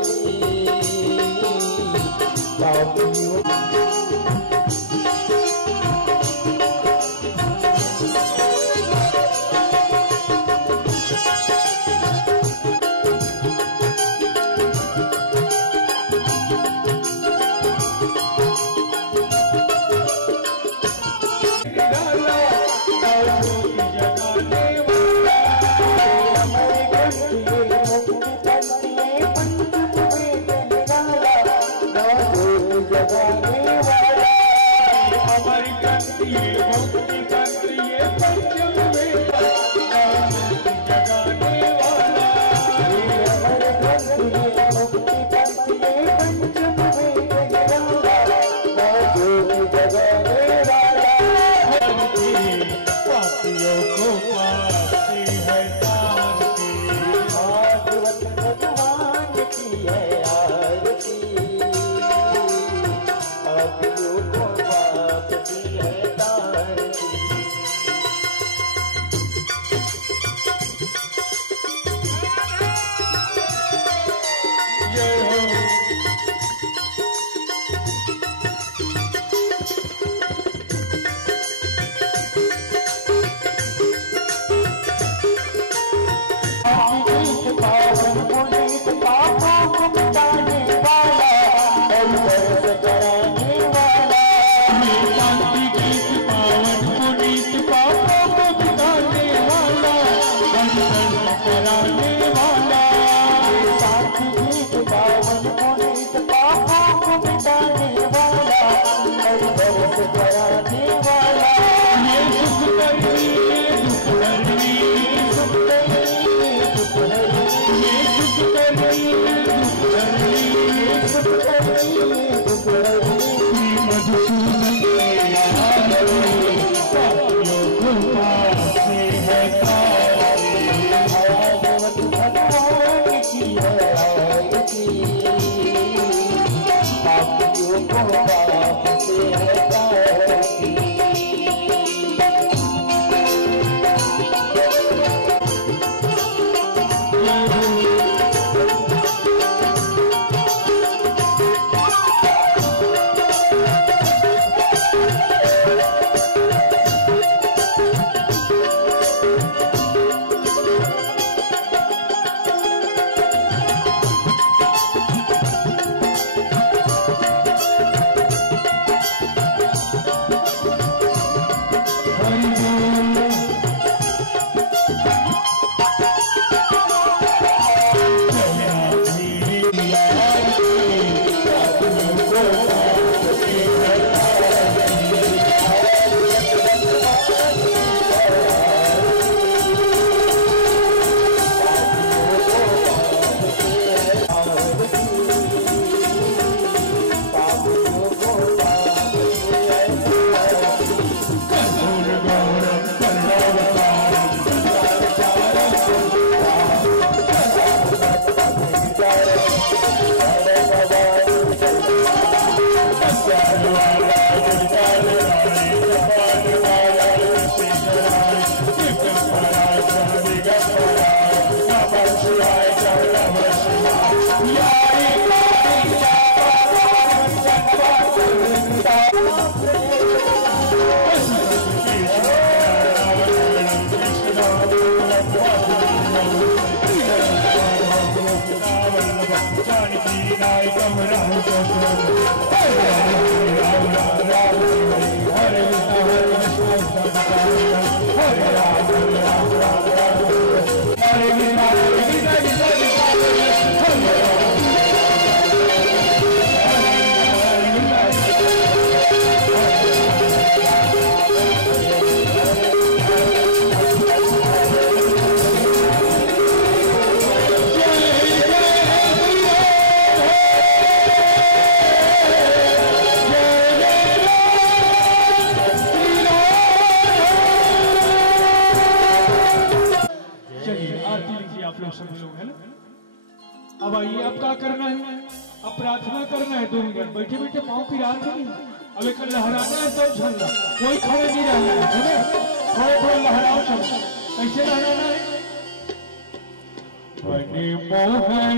जानकी नायकम रामचंद्र हरे राम राम राम हरे कृष्ण हरे राम राम राम हरे सभी लोग है ना। अब आइए, अब क्या करना है, अब प्रार्थना करना है। 2 मिनट बैठे बैठे पाँव की रात नहीं, अब एक लहराना है सब झंडा, कोई खड़े नहीं रहना है, सुने थोड़े थोड़े लहराओ सब। कैसे लहराना है? बने मोहन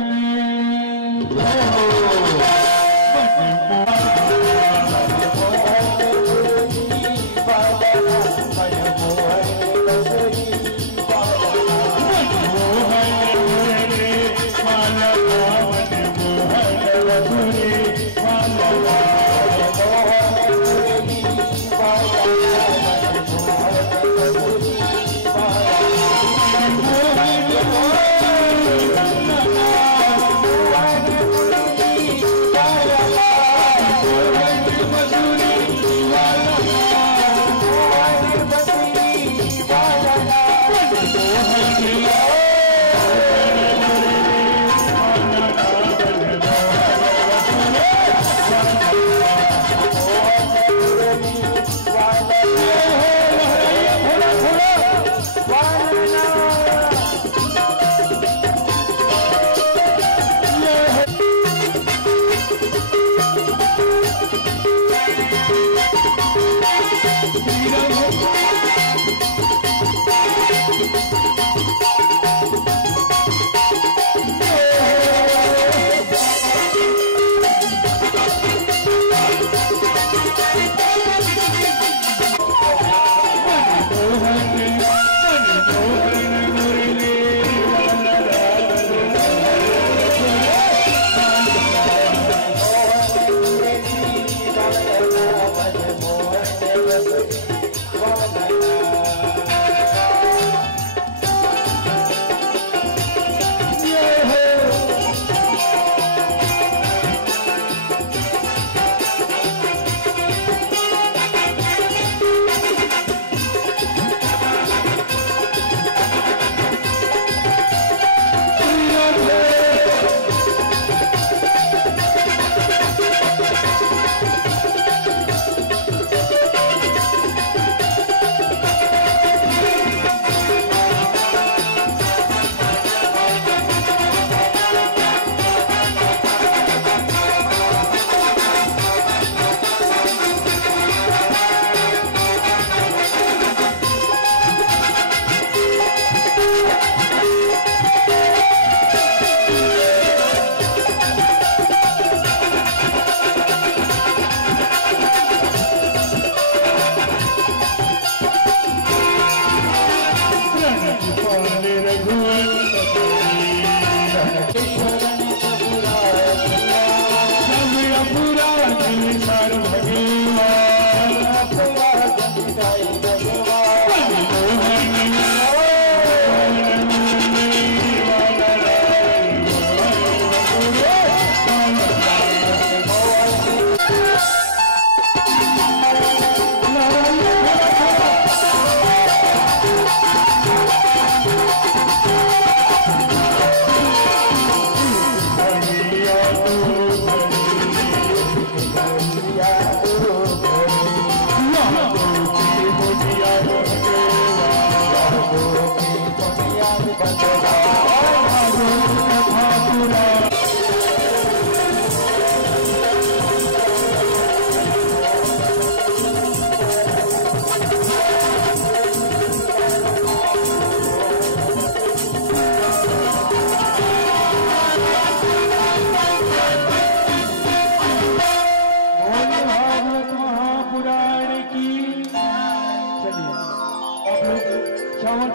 श्रावण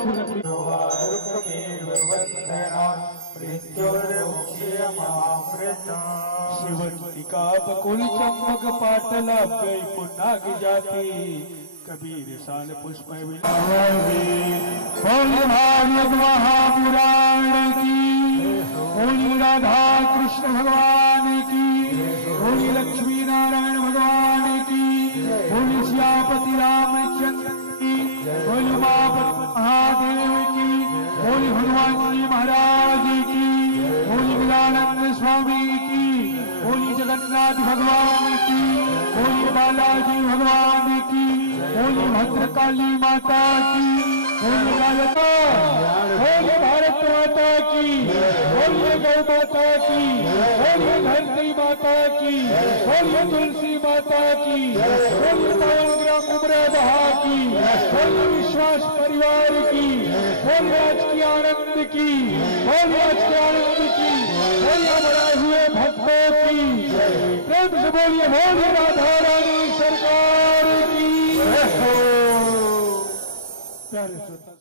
कुल चंपक पाटला गई पुनाग जाती कबीर साल पुष्प बोली भागवत महापुराण की, बोली राधा कृष्ण भगवान की, बोली लक्ष्मी नारायण भगवान की, बोली श्यामपति रामचंद्र की, बोली उमापति महादेव की, बोली हनुमान जी महाराज की, बोली विदानंद स्वामी की, बोली जगन्नाथ भगवान की, बोली बालाजी भगवान की, बोली भद्रकाली माता की, बोली राजता, बोली भारत माता की, बोली गौ माता की, बोली धरती माता की, बोली तुलसी माता की, बोली पवन ग्राम उमरादहा की, बोली विश्वास परिवार की, बोली आज की आनंद की, बोली आज के आनंद की, बोली बढ़ाए हुए भक्तों की, प्रेम से बोलिए बोली राधा रानी सरकार की। प्यारे श्रोता